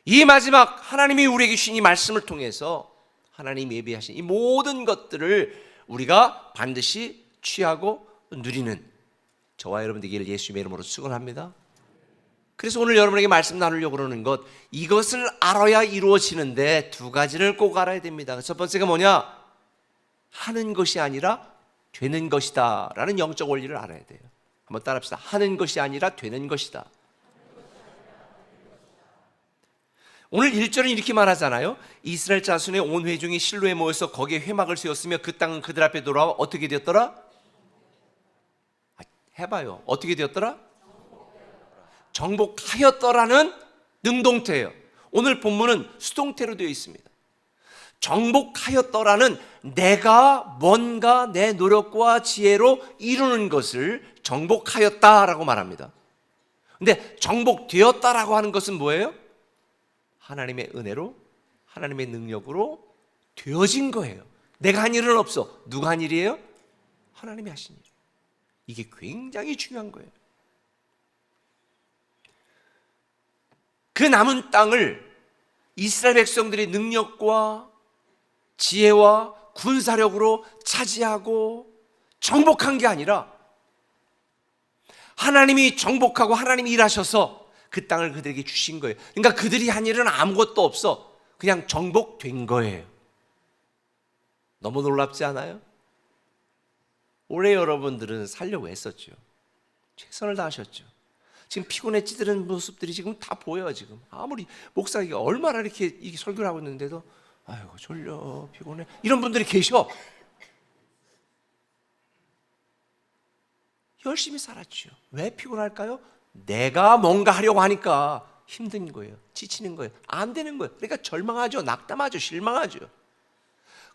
이 마지막 하나님이 우리에게 주신 이 말씀을 통해서 하나님이 예비하신 이 모든 것들을 우리가 반드시 취하고 누리는 저와 여러분 되기를 예수님의 이름으로 축원합니다. 그래서 오늘 여러분에게 말씀 나누려고 그러는 것, 이것을 알아야 이루어지는데 두 가지를 꼭 알아야 됩니다. 첫 번째가 뭐냐? 하는 것이 아니라 되는 것이다 라는 영적 원리를 알아야 돼요. 한번 따라합시다. 하는 것이 아니라 되는 것이다. 오늘 1절은 이렇게 말하잖아요. 이스라엘 자손의 온 회중이 실로에 모여서 거기에 회막을 세웠으며 그 땅은 그들 앞에 돌아와 어떻게 되었더라? 해봐요. 어떻게 되었더라? 정복하였더라는 능동태예요. 오늘 본문은 수동태로 되어 있습니다. 정복하였더라는 내가 뭔가 내 노력과 지혜로 이루는 것을 정복하였다라고 말합니다. 근데 정복되었다라고 하는 것은 뭐예요? 하나님의 은혜로, 하나님의 능력으로 되어진 거예요. 내가 한 일은 없어. 누가 한 일이에요? 하나님이 하신 일. 이게 굉장히 중요한 거예요. 그 남은 땅을 이스라엘 백성들의 능력과 지혜와 군사력으로 차지하고 정복한 게 아니라 하나님이 정복하고 하나님이 일하셔서 그 땅을 그들에게 주신 거예요. 그러니까 그들이 한 일은 아무것도 없어. 그냥 정복된 거예요. 너무 놀랍지 않아요? 올해 여러분들은 살려고 했었죠. 최선을 다하셨죠. 지금 피곤해 찌드는 모습들이 지금 다 보여요. 지금 아무리 목사가 얼마나 이렇게 설교를 하고 있는데도 아이고 졸려 피곤해 이런 분들이 계셔. 열심히 살았죠. 왜 피곤할까요? 내가 뭔가 하려고 하니까 힘든 거예요. 지치는 거예요. 안 되는 거예요. 그러니까 절망하죠. 낙담하죠. 실망하죠.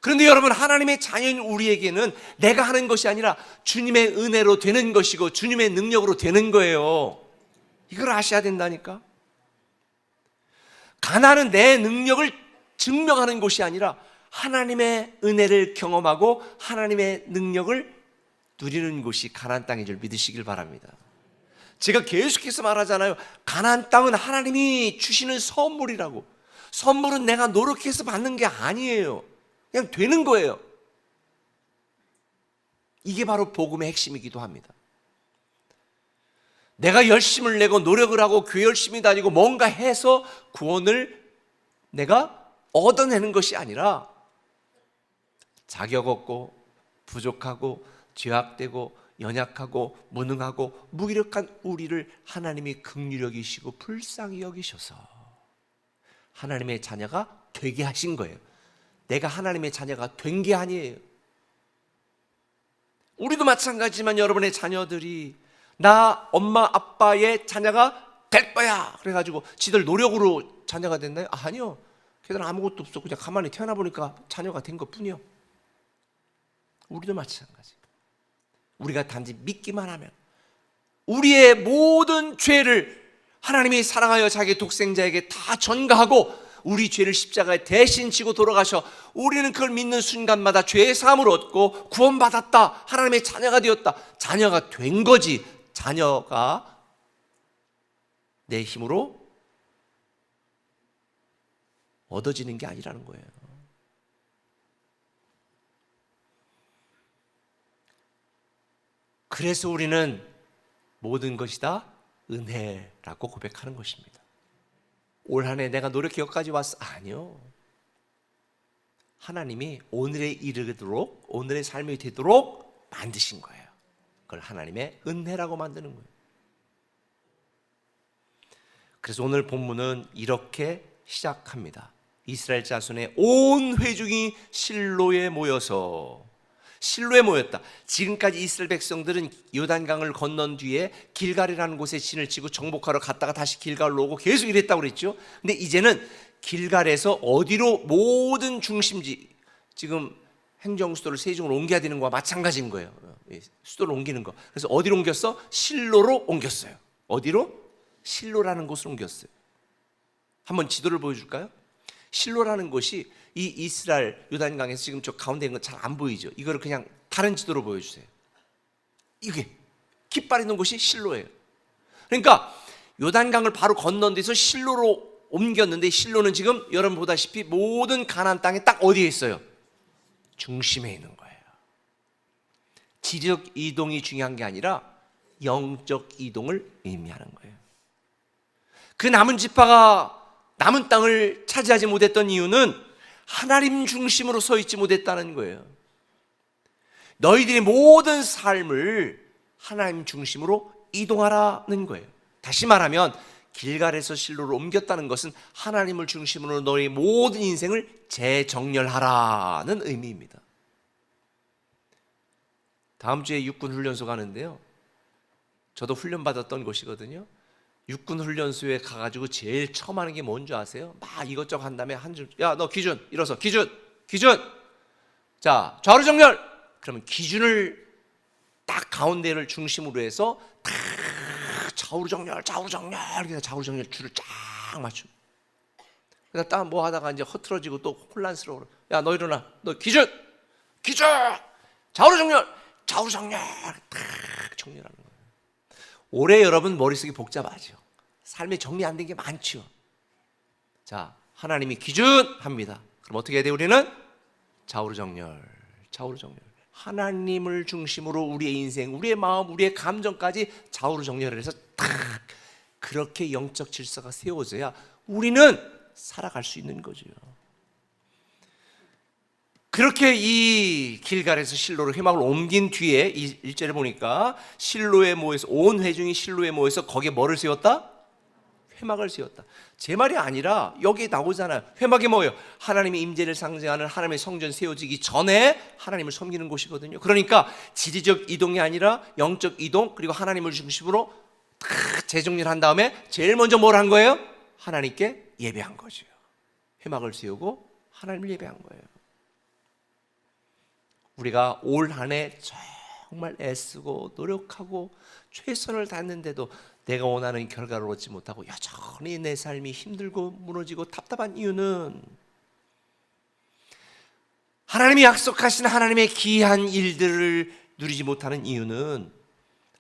그런데 여러분, 하나님의 자녀인 우리에게는 내가 하는 것이 아니라 주님의 은혜로 되는 것이고 주님의 능력으로 되는 거예요. 이걸 아셔야 된다니까. 가나안은 내 능력을 증명하는 곳이 아니라 하나님의 은혜를 경험하고 하나님의 능력을 누리는 곳이 가나안 땅인 줄 믿으시길 바랍니다. 제가 계속해서 말하잖아요. 가나안 땅은 하나님이 주시는 선물이라고. 선물은 내가 노력해서 받는 게 아니에요. 그냥 되는 거예요. 이게 바로 복음의 핵심이기도 합니다. 내가 열심을 내고 노력을 하고 교회 열심히 다니고 뭔가 해서 구원을 내가 얻어내는 것이 아니라 자격 없고 부족하고 죄악되고 연약하고 무능하고 무기력한 우리를 하나님이 긍휼히 여기시고 불쌍히 여기셔서 하나님의 자녀가 되게 하신 거예요. 내가 하나님의 자녀가 된 게 아니에요. 우리도 마찬가지지만 여러분의 자녀들이 나 엄마 아빠의 자녀가 될 거야 그래가지고 지들 노력으로 자녀가 됐나요? 아니요. 걔들은 아무것도 없어. 그냥 가만히 태어나 보니까 자녀가 된 것뿐이요. 우리도 마찬가지. 우리가 단지 믿기만 하면 우리의 모든 죄를 하나님이 사랑하여 자기 독생자에게 다 전가하고 우리 죄를 십자가에 대신 지고 돌아가셔 우리는 그걸 믿는 순간마다 죄의 사함을 얻고 구원받았다. 하나님의 자녀가 되었다. 자녀가 된 거지. 자녀가 내 힘으로 얻어지는 게 아니라는 거예요. 그래서 우리는 모든 것이 다 은혜라고 고백하는 것입니다. 올 한 해 내가 노력해 여기까지 왔어. 아니요. 하나님이 오늘에 이르도록 오늘의 삶이 되도록 만드신 거예요. 그걸 하나님의 은혜라고 만드는 거예요. 그래서 오늘 본문은 이렇게 시작합니다. 이스라엘 자손의 온 회중이 실로에 모였다. 지금까지 이스라엘 백성들은 요단강을 건넌 뒤에 길갈이라는 곳에 진을 치고 정복하러 갔다가 다시 길갈로 오고 계속 이랬다고 그랬죠. 근데 이제는 길갈에서 어디로 모든 중심지, 지금 행정수도를 세종으로 옮겨야 되는 거와 마찬가지인 거예요. 수도를 옮기는 거. 그래서 어디로 옮겼어? 실로로 옮겼어요. 어디로? 실로라는 곳으로 옮겼어요. 한번 지도를 보여줄까요? 실로라는 곳이 이 이스라엘 요단강에서 지금 저 가운데 있는 거 잘 안 보이죠? 이거를 그냥 다른 지도로 보여주세요. 이게 깃발 있는 곳이 실로예요. 그러니까 요단강을 바로 건넌 데서 실로로 옮겼는데 실로는 지금 여러분 보다시피 모든 가나안 땅에 딱 어디에 있어요? 중심에 있는 거예요. 지리적 이동이 중요한 게 아니라 영적 이동을 의미하는 거예요. 그 남은 지파가 남은 땅을 차지하지 못했던 이유는 하나님 중심으로 서 있지 못했다는 거예요. 너희들의 모든 삶을 하나님 중심으로 이동하라는 거예요. 다시 말하면 길갈에서 실로로 옮겼다는 것은 하나님을 중심으로 너희 모든 인생을 재정렬하라는 의미입니다. 다음 주에 육군 훈련소 가는데요. 저도 훈련받았던 곳이거든요. 육군 훈련소에 가가지고 제일 처음 하는 게 뭔지 아세요? 막 이것저것 한 다음에 한 줄, 야, 너 기준, 일어서, 기준. 자, 좌우로 정렬. 그러면 기준을 딱 가운데를 중심으로 해서 딱 좌우로 정렬, 그래서 좌우로 정렬 줄을 쫙 맞추. 그래서 딱 뭐 하다가 이제 흐트러지고 또 혼란스러워. 야, 너 일어나, 너 기준, 좌우로 정렬, 딱 정렬하는 거예요. 올해 여러분 머릿속이 복잡하죠. 삶에 정리 안 된 게 많죠. 자, 하나님이 기준합니다. 그럼 어떻게 해야 돼요? 우리는 좌우로 정렬. 하나님을 중심으로 우리의 인생, 우리의 마음, 우리의 감정까지 좌우로 정렬을 해서 딱 그렇게 영적 질서가 세워져야 우리는 살아갈 수 있는 거죠. 그렇게 이 길갈에서 실로로 회막을 옮긴 뒤에 이 1절에 보니까 실로에 모여서 온 회중이 실로에 모여서 거기에 뭐를 세웠다? 회막을 세웠다. 제 말이 아니라 여기 나오잖아요. 회막이 뭐예요? 하나님의 임재를 상징하는 하나님의 성전 세워지기 전에 하나님을 섬기는 곳이거든요. 그러니까 지리적 이동이 아니라 영적 이동, 그리고 하나님을 중심으로 딱 재정리를 한 다음에 제일 먼저 뭘 한 거예요? 하나님께 예배한 거죠. 회막을 세우고 하나님을 예배한 거예요. 우리가 올 한 해 정말 애쓰고 노력하고 최선을 다했는데도 내가 원하는 결과를 얻지 못하고 여전히 내 삶이 힘들고 무너지고 답답한 이유는 하나님이 약속하신 하나님의 귀한 일들을 누리지 못하는 이유는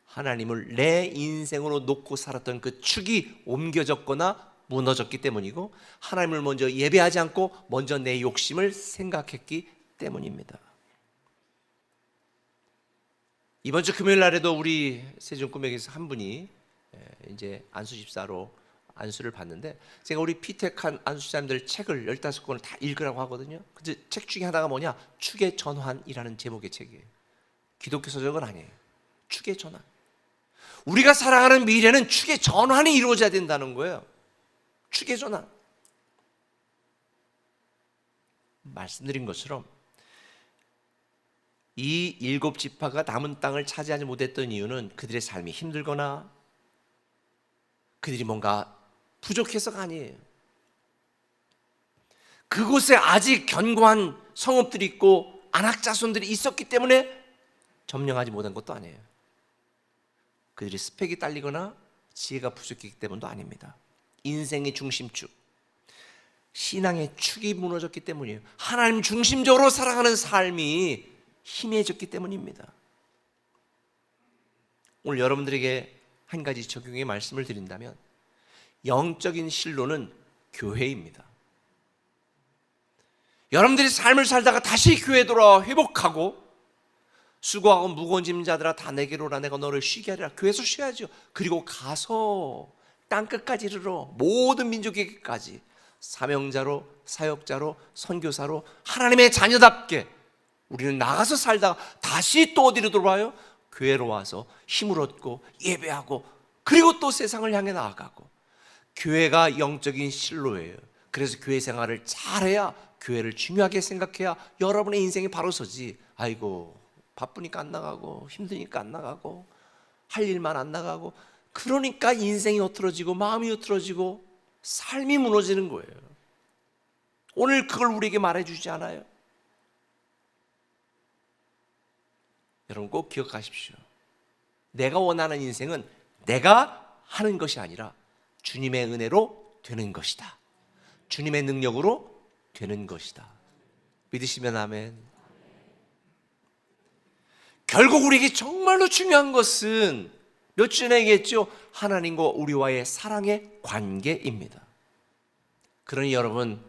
하나님을 내 인생으로 놓고 살았던 그 축이 옮겨졌거나 무너졌기 때문이고 하나님을 먼저 예배하지 않고 먼저 내 욕심을 생각했기 때문입니다. 이번 주 금요일 날에도 우리 세종꿈에게서 한 분이 이제 안수 집사로 안수를 받는데 제가 우리 피택한 안수 집사님들 책을 15권을 다 읽으라고 하거든요. 근데 책 중에 하나가 뭐냐? 축의 전환이라는 제목의 책이에요. 기독교 서적은 아니에요. 축의 전환. 우리가 살아가는 미래는 축의 전환이 이루어져야 된다는 거예요. 축의 전환. 말씀드린 것처럼 이 7지파가 남은 땅을 차지하지 못했던 이유는 그들의 삶이 힘들거나 그들이 뭔가 부족해서가 아니에요. 그곳에 아직 견고한 성읍들이 있고 안악자손들이 있었기 때문에 점령하지 못한 것도 아니에요. 그들이 스펙이 딸리거나 지혜가 부족했기 때문도 아닙니다. 인생의 중심축, 신앙의 축이 무너졌기 때문이에요. 하나님 중심적으로 살아가는 삶이 희미해졌기 때문입니다. 오늘 여러분들에게 한 가지 적용의 말씀을 드린다면 영적인 실로는 교회입니다. 여러분들이 삶을 살다가 다시 교회에 돌아와 회복하고 수고하고 무거운 짐자들아 다 내게로 오라 내가 너를 쉬게 하리라. 교회에서 쉬어야죠. 그리고 가서 땅끝까지 이르러 모든 민족에게까지 사명자로 사역자로 선교사로 하나님의 자녀답게 우리는 나가서 살다가 다시 또 어디로 돌아와요? 교회로 와서 힘을 얻고 예배하고 그리고 또 세상을 향해 나아가고 교회가 영적인 실로예요. 그래서 교회 생활을 잘해야 교회를 중요하게 생각해야 여러분의 인생이 바로 서지. 아이고 바쁘니까 안 나가고 힘드니까 안 나가고 할 일만 안 나가고 그러니까 인생이 흐트러지고 마음이 흐트러지고 삶이 무너지는 거예요. 오늘 그걸 우리에게 말해주지 않아요? 여러분 꼭 기억하십시오. 내가 원하는 인생은 내가 하는 것이 아니라 주님의 은혜로 되는 것이다. 주님의 능력으로 되는 것이다. 믿으시면 아멘. 결국 우리에게 정말로 중요한 것은 몇 주 전에 얘기했죠. 하나님과 우리와의 사랑의 관계입니다. 그러니 여러분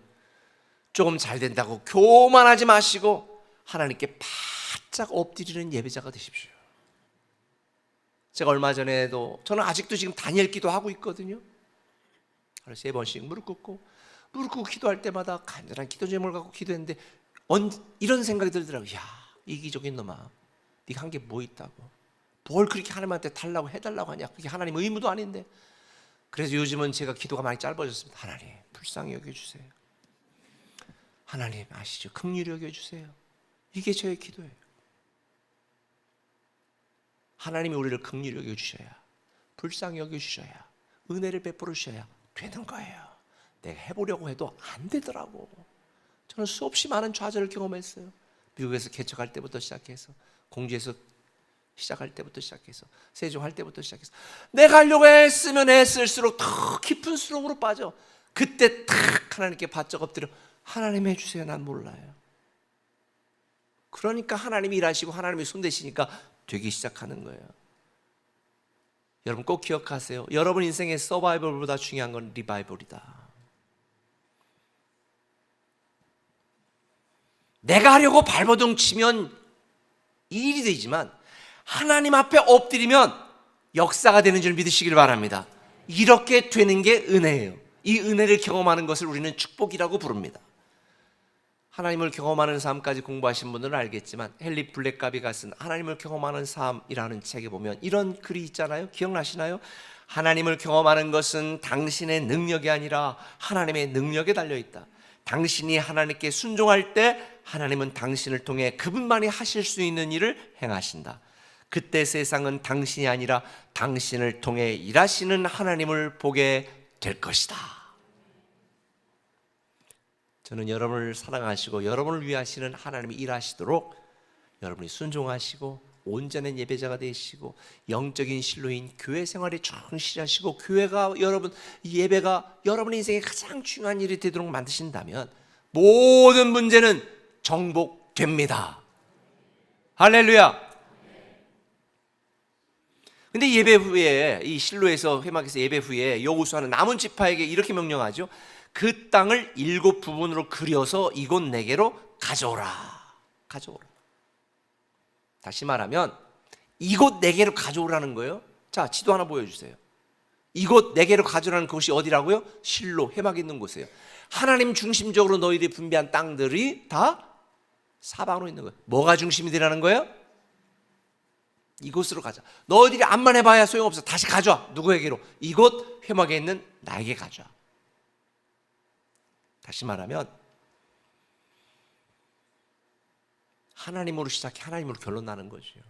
조금 잘 된다고 교만하지 마시고 하나님께 바짝 엎드리는 예배자가 되십시오. 제가 얼마 전에도 저는 아직도 지금 다니엘 기도하고 있거든요. 하루에 3번씩 무릎 꿇고 기도할 때마다 간절한 기도 제목을 갖고 기도했는데 이런 생각이 들더라고요. 야, 이기적인 놈아, 네가 한 게 뭐 있다고? 뭘 그렇게 하나님한테 달라고 해달라고 하냐? 그게 하나님 의무도 아닌데. 그래서 요즘은 제가 기도가 많이 짧아졌습니다. 하나님 불쌍히 여겨주세요. 하나님 아시죠? 긍휼히 여겨주세요. 이게 저의 기도예요. 하나님이 우리를 긍휼히 여겨주셔야, 불쌍히 여겨주셔야, 은혜를 베풀어 주셔야 되는 거예요. 내가 해보려고 해도 안 되더라고. 저는 수없이 많은 좌절을 경험했어요. 미국에서 개척할 때부터 시작해서 공주에서 시작할 때부터 시작해서 세종할 때부터 시작해서 내가 하려고 했으면 했을수록 더 깊은 수렁으로 빠져. 그때 탁 하나님께 바짝 엎드려 하나님 해주세요. 난 몰라요. 그러니까 하나님이 일하시고 하나님이 손대시니까 되기 시작하는 거예요. 여러분 꼭 기억하세요. 여러분 인생의 서바이벌보다 중요한 건 리바이벌이다. 내가 하려고 발버둥 치면 일이 되지만 하나님 앞에 엎드리면 역사가 되는 줄 믿으시길 바랍니다. 이렇게 되는 게 은혜예요. 이 은혜를 경험하는 것을 우리는 축복이라고 부릅니다. 하나님을 경험하는 삶까지 공부하신 분들은 알겠지만 헨리 블랙가비가 쓴 하나님을 경험하는 삶이라는 책에 보면 이런 글이 있잖아요. 기억나시나요? 하나님을 경험하는 것은 당신의 능력이 아니라 하나님의 능력에 달려있다. 당신이 하나님께 순종할 때 하나님은 당신을 통해 그분만이 하실 수 있는 일을 행하신다. 그때 세상은 당신이 아니라 당신을 통해 일하시는 하나님을 보게 될 것이다. 저는 여러분을 사랑하시고 여러분을 위하시는 하나님이 일하시도록 여러분이 순종하시고 온전한 예배자가 되시고 영적인 실로인 교회 생활에 충실하시고 교회가 여러분 예배가 여러분의 인생에 가장 중요한 일이 되도록 만드신다면 모든 문제는 정복됩니다. 할렐루야. 근데 예배 후에 이 실로에서 회막에서 예배 후에 여호수아는 남은 지파에게 이렇게 명령하죠. 그 땅을 7 부분으로 그려서 이곳 내게로 가져오라. 가져오라. 다시 말하면 이곳 내게로 가져오라는 거예요. 자, 지도 하나 보여주세요. 이곳 내게로 가져오라는 곳이 어디라고요? 실로 회막에 있는 곳이에요. 하나님 중심적으로 너희들이 분배한 땅들이 다 사방으로 있는 거예요. 뭐가 중심이 되라는 거예요? 이곳으로 가자. 너희들이 암만 해봐야 소용없어. 다시 가져와. 누구에게로? 이곳 회막에 있는 나에게 가져와. 다시 말하면 하나님으로 시작해 하나님으로 결론 나는 거죠.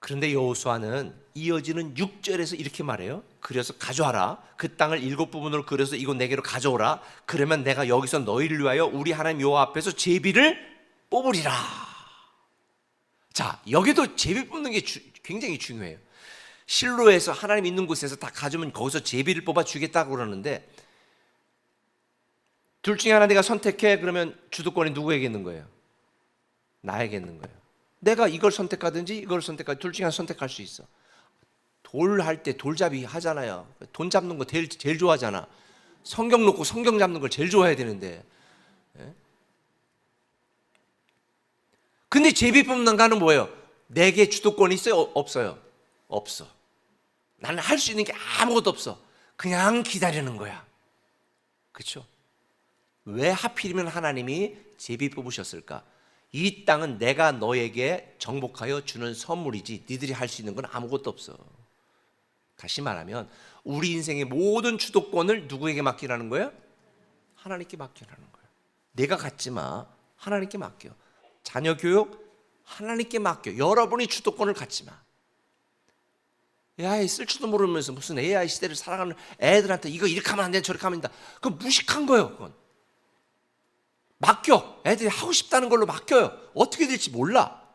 그런데 여호수아는 이어지는 6절에서 이렇게 말해요. 그래서 가져와라. 그 땅을 7부분으로 그려서 이곳 내게로 가져오라. 그러면 내가 여기서 너희를 위하여 우리 하나님 여호와 앞에서 제비를 뽑으리라. 자, 여기도 제비 뽑는 게 굉장히 중요해요. 실로에서 하나님 있는 곳에서 다 가져오면 거기서 제비를 뽑아 주겠다고 그러는데, 둘 중에 하나 내가 선택해. 그러면 주도권이 누구에게 있는 거예요? 나에게 있는 거예요. 내가 이걸 선택하든지 이걸 선택하든지 둘 중에 하나 선택할 수 있어. 돌 할 때 돌잡이 하잖아요. 돈 잡는 거 제일 좋아하잖아. 성경 놓고 성경 잡는 걸 제일 좋아해야 되는데. 근데 제비 뽑는 거는 뭐예요? 내게 주도권이 있어요? 없어요? 없어. 나는 할 수 있는 게 아무것도 없어. 그냥 기다리는 거야. 그렇죠? 왜 하필이면 하나님이 제비 뽑으셨을까? 이 땅은 내가 너에게 정복하여 주는 선물이지 니들이 할 수 있는 건 아무것도 없어. 다시 말하면 우리 인생의 모든 주도권을 누구에게 맡기라는 거예요? 하나님께 맡기라는 거예요. 내가 갖지 마. 하나님께 맡겨. 자녀 교육 하나님께 맡겨. 여러분이 주도권을 갖지 마. AI 쓸 줄도 모르면서 무슨 AI 시대를 살아가는 애들한테 이거 이렇게 하면 안 돼, 저렇게 하면 된다. 그건 무식한 거예요. 그건 맡겨. 애들이 하고 싶다는 걸로 맡겨요. 어떻게 될지 몰라.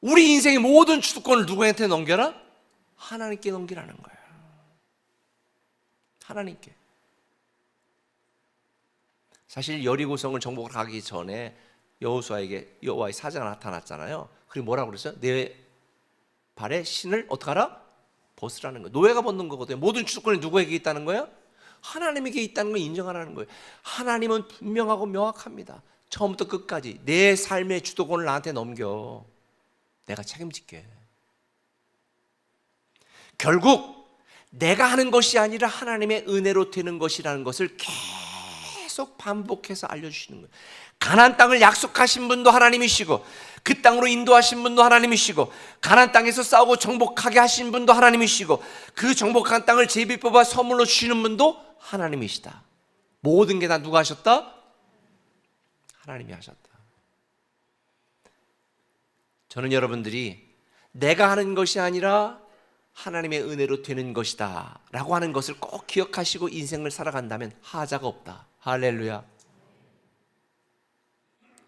우리 인생의 모든 주도권을 누구한테 넘겨라? 하나님께 넘기라는 거예요. 하나님께. 사실 여리고성을 정복을 가기 전에 여호수아에게 여호와의 사자가 나타났잖아요. 그리고 뭐라고 그랬어요? 내 발에 신을 어떻게 하라? 벗으라는 거예요. 노예가 벗는 거거든요. 모든 주도권이 누구에게 있다는 거예요? 하나님에게 있다는 걸 인정하라는 거예요. 하나님은 분명하고 명확합니다. 처음부터 끝까지 내 삶의 주도권을 나한테 넘겨. 내가 책임질게. 결국 내가 하는 것이 아니라 하나님의 은혜로 되는 것이라는 것을 계속 반복해서 알려주시는 거예요. 가나안 땅을 약속하신 분도 하나님이시고 그 땅으로 인도하신 분도 하나님이시고 가나안 땅에서 싸우고 정복하게 하신 분도 하나님이시고 그 정복한 땅을 제비 뽑아 선물로 주시는 분도 하나님이시다. 모든 게 다 누가 하셨다? 하나님이 하셨다. 저는 여러분들이 내가 하는 것이 아니라 하나님의 은혜로 되는 것이다 라고 하는 것을 꼭 기억하시고 인생을 살아간다면 하자가 없다. 할렐루야.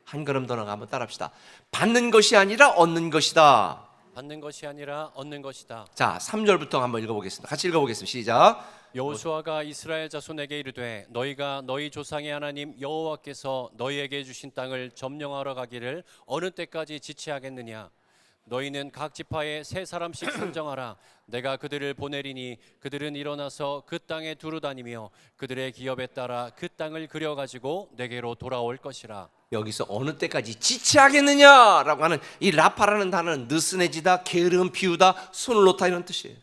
한 걸음 더 나가 한번 따라합시다. 받는 것이 아니라 얻는 것이다. 받는 것이 아니라 얻는 것이다. 자, 3절부터 한번 읽어보겠습니다. 같이 읽어보겠습니다. 시작. 여호수아가 이스라엘 자손에게 이르되 너희가 너희 조상의 하나님 여호와께서 너희에게 주신 땅을 점령하러 가기를 어느 때까지 지체하겠느냐? 너희는 각 지파에 세 사람씩 선정하라. 내가 그들을 보내리니 그들은 일어나서 그 땅에 두루 다니며 그들의 기업에 따라 그 땅을 그려가지고 내게로 돌아올 것이라. 여기서 어느 때까지 지체하겠느냐라고 하는 이 라파라는 단어는 느스네지다, 게으름, 비우다, 손을 놓다 이런 뜻이에요.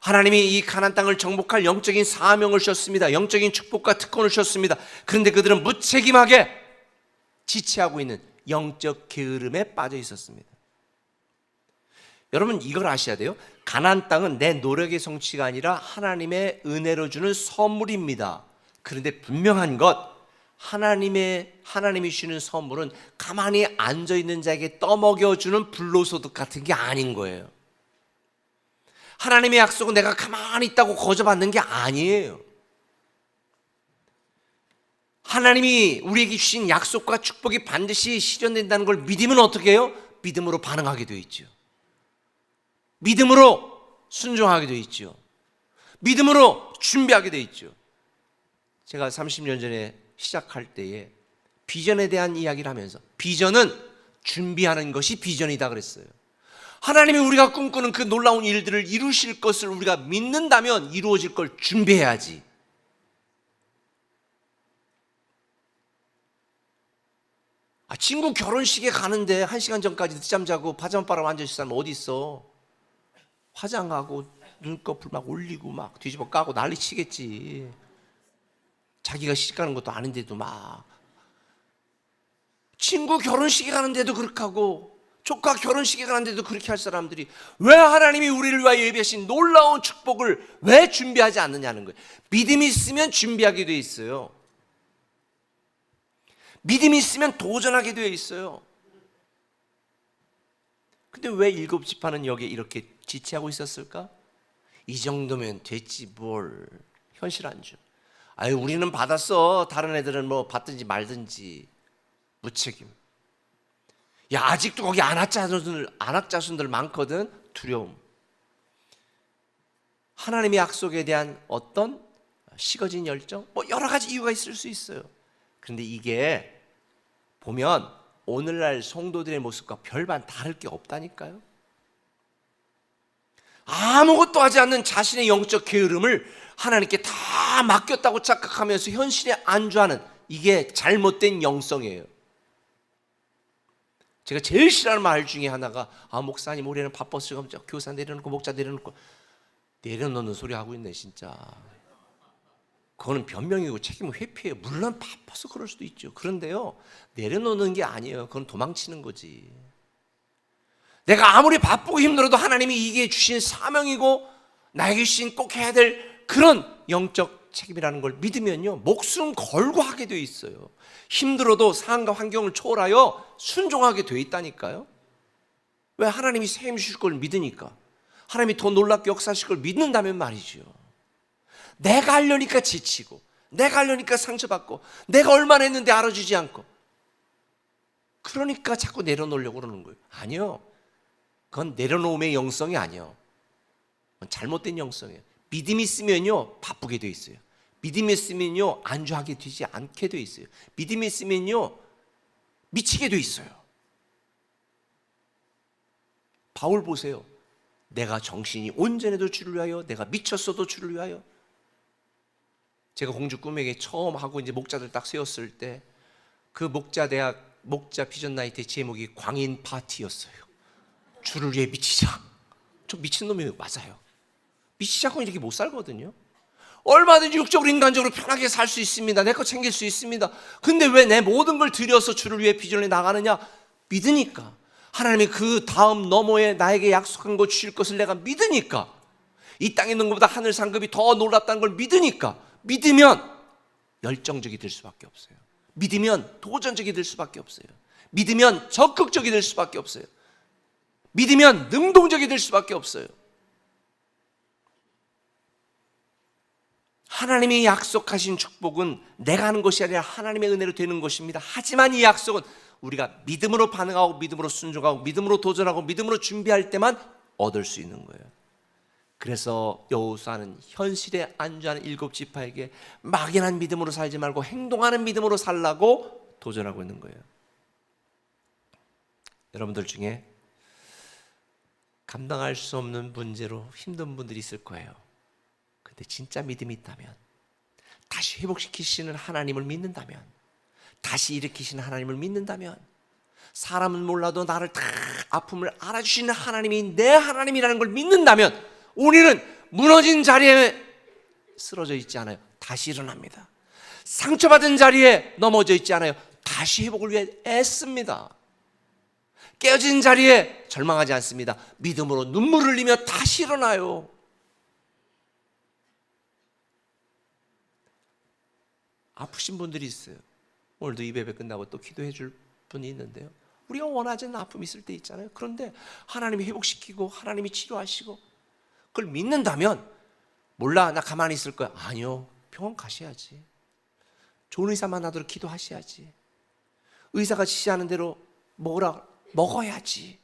하나님이 이 가나안 땅을 정복할 영적인 사명을 주셨습니다. 영적인 축복과 특권을 주셨습니다. 그런데 그들은 무책임하게 지체하고 있는 영적 게으름에 빠져 있었습니다. 여러분 이걸 아셔야 돼요. 가나안 땅은 내 노력의 성취가 아니라 하나님의 은혜로 주는 선물입니다. 그런데 분명한 것, 하나님이 주는 선물은 가만히 앉아있는 자에게 떠먹여주는 불로소득 같은 게 아닌 거예요. 하나님의 약속은 내가 가만히 있다고 거저받는 게 아니에요. 하나님이 우리에게 주신 약속과 축복이 반드시 실현된다는 걸 믿으면 어떻게 해요? 믿음으로 반응하게 되어 있죠. 믿음으로 순종하게 되어 있죠. 믿음으로 준비하게 되어 있죠. 제가 30년 전에 시작할 때에 비전에 대한 이야기를 하면서 비전은 준비하는 것이 비전이다 그랬어요. 하나님이 우리가 꿈꾸는 그 놀라운 일들을 이루실 것을 우리가 믿는다면 이루어질 걸 준비해야지. 친구 결혼식에 가는데 1시간 전까지 늦잠 자고 파자마 빨아 앉아있을 사람 어디 있어? 화장하고 눈꺼풀 막 올리고 막 뒤집어 까고 난리 치겠지. 자기가 시집 가는 것도 아닌데도 막 친구 결혼식에 가는데도 그렇게 하고 조카 결혼식에 가는데도 그렇게 할 사람들이 왜 하나님이 우리를 위하여 예비하신 놀라운 축복을 왜 준비하지 않느냐는 거예요. 믿음이 있으면 준비하게 돼 있어요. 믿음이 있으면 도전하게 되어 있어요. 근데 왜 7지파는 여기에 이렇게 지체하고 있었을까? 이 정도면 됐지 뭘. 현실 안주. 아유 우리는 받았어. 다른 애들은 뭐 받든지 말든지. 무책임. 야 아직도 거기 안악자손들 많거든. 두려움. 하나님의 약속에 대한 어떤 식어진 열정, 뭐 여러 가지 이유가 있을 수 있어요. 그런데 이게 보면 오늘날 성도들의 모습과 별반 다를 게 없다니까요. 아무것도 하지 않는 자신의 영적 게으름을 하나님께 다 맡겼다고 착각하면서 현실에 안주하는, 이게 잘못된 영성이에요. 제가 제일 싫어하는 말 중에 하나가 목사님 올해는 바빠서 교사 내려놓고 목자 내려놓고. 내려놓는 소리 하고 있네 진짜. 그거는 변명이고 책임은 회피해요. 물론 바빠서 그럴 수도 있죠. 그런데요, 내려놓는 게 아니에요. 그건 도망치는 거지. 내가 아무리 바쁘고 힘들어도 하나님이 이게 주신 사명이고 나에게 주신 꼭 해야 될 그런 영적 책임이라는 걸 믿으면요, 목숨 걸고 하게 돼 있어요. 힘들어도 상황과 환경을 초월하여 순종하게 돼 있다니까요. 왜? 하나님이 셈 주실 걸 믿으니까. 하나님이 더 놀랍게 역사하실 걸 믿는다면 말이죠. 내가 하려니까 지치고, 내가 하려니까 상처받고, 내가 얼마나 했는데 알아주지 않고, 그러니까 자꾸 내려놓으려고 그러는 거예요. 아니요, 그건 내려놓음의 영성이 아니에요. 그건 잘못된 영성이에요. 믿음이 있으면요 바쁘게 돼 있어요. 믿음이 있으면요 안주하게 되지 않게 돼 있어요. 믿음이 있으면요 미치게 돼 있어요. 바울 보세요. 내가 정신이 온전해도 주를 위하여, 내가 미쳤어도 주를 위하여. 제가 공주 꿈에게 처음 하고 이제 목자들 딱 세웠을 때 그 목자 대학 목자 비전 나이트의 제목이 광인 파티였어요. 주를 위해 미치자. 저 미친놈이 맞아요. 미치지 않고 이렇게 못 살거든요. 얼마든지 육적으로 인간적으로 편하게 살 수 있습니다. 내 거 챙길 수 있습니다. 근데 왜 내 모든 걸 들여서 주를 위해 비전에 나가느냐? 믿으니까. 하나님이 그 다음 너머에 나에게 약속한 거 주실 것을 내가 믿으니까. 이 땅에 있는 것보다 하늘 상급이 더 놀랍다는 걸 믿으니까. 믿으면 열정적이 될 수밖에 없어요. 믿으면 도전적이 될 수밖에 없어요. 믿으면 적극적이 될 수밖에 없어요. 믿으면 능동적이 될 수밖에 없어요. 하나님이 약속하신 축복은 내가 하는 것이 아니라 하나님의 은혜로 되는 것입니다. 하지만 이 약속은 우리가 믿음으로 반응하고 믿음으로 순종하고 믿음으로 도전하고 믿음으로 준비할 때만 얻을 수 있는 거예요. 그래서 여호수아는 현실에 안주하는 7지파에게 막연한 믿음으로 살지 말고 행동하는 믿음으로 살라고 도전하고 있는 거예요. 여러분들 중에 감당할 수 없는 문제로 힘든 분들이 있을 거예요. 근데 진짜 믿음이 있다면, 다시 회복시키시는 하나님을 믿는다면, 다시 일으키시는 하나님을 믿는다면, 사람은 몰라도 나를 다 아픔을 알아주시는 하나님이 내 하나님이라는 걸 믿는다면, 우리는 무너진 자리에 쓰러져 있지 않아요. 다시 일어납니다. 상처받은 자리에 넘어져 있지 않아요. 다시 회복을 위해 애씁니다. 깨어진 자리에 절망하지 않습니다. 믿음으로 눈물을 흘리며 다시 일어나요. 아프신 분들이 있어요. 오늘도 이 예배 끝나고 또 기도해 줄 분이 있는데요. 우리가 원하지 않는 아픔이 있을 때 있잖아요. 그런데 하나님이 회복시키고 하나님이 치료하시고 그걸 믿는다면, 몰라 나 가만히 있을 거야. 아니요, 병원 가셔야지. 좋은 의사 만나도록 기도하셔야지. 의사가 지시하는 대로 먹어야지.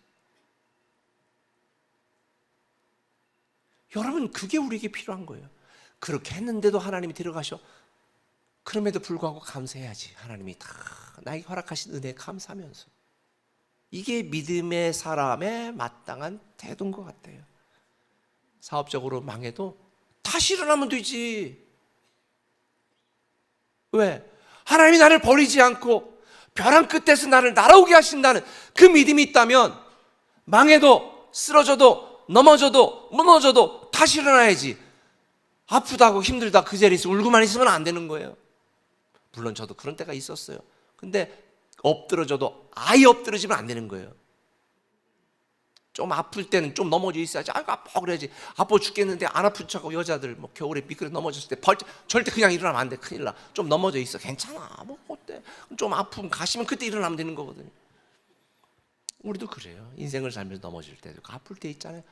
여러분, 그게 우리에게 필요한 거예요. 그렇게 했는데도 하나님이 데려가셔. 그럼에도 불구하고 감사해야지. 하나님이 다 나에게 허락하신 은혜에 감사하면서. 이게 믿음의 사람의 마땅한 태도인 것 같아요. 사업적으로 망해도 다시 일어나면 되지. 왜? 하나님이 나를 버리지 않고 벼랑 끝에서 나를 날아오게 하신다는 그 믿음이 있다면, 망해도 쓰러져도 넘어져도 무너져도 다시 일어나야지. 아프다고 힘들다 그 자리에서 울고만 있으면 안 되는 거예요. 물론 저도 그런 때가 있었어요. 근데 엎드러져도 아예 엎드러지면 안 되는 거예요. 좀 아플 때는 좀 넘어져 있어야지. 아이고 아파 그래야지. 아파 죽겠는데 안 아픈 척하고 여자들 뭐 겨울에 미끄러 넘어졌을 때 절대 그냥 일어나면 안 돼. 큰일 나. 좀 넘어져 있어. 괜찮아. 뭐 어때? 좀 아프면 가시면 그때 일어나면 되는 거거든요. 우리도 그래요. 인생을 살면서 넘어질 때도 아플 때 있잖아요.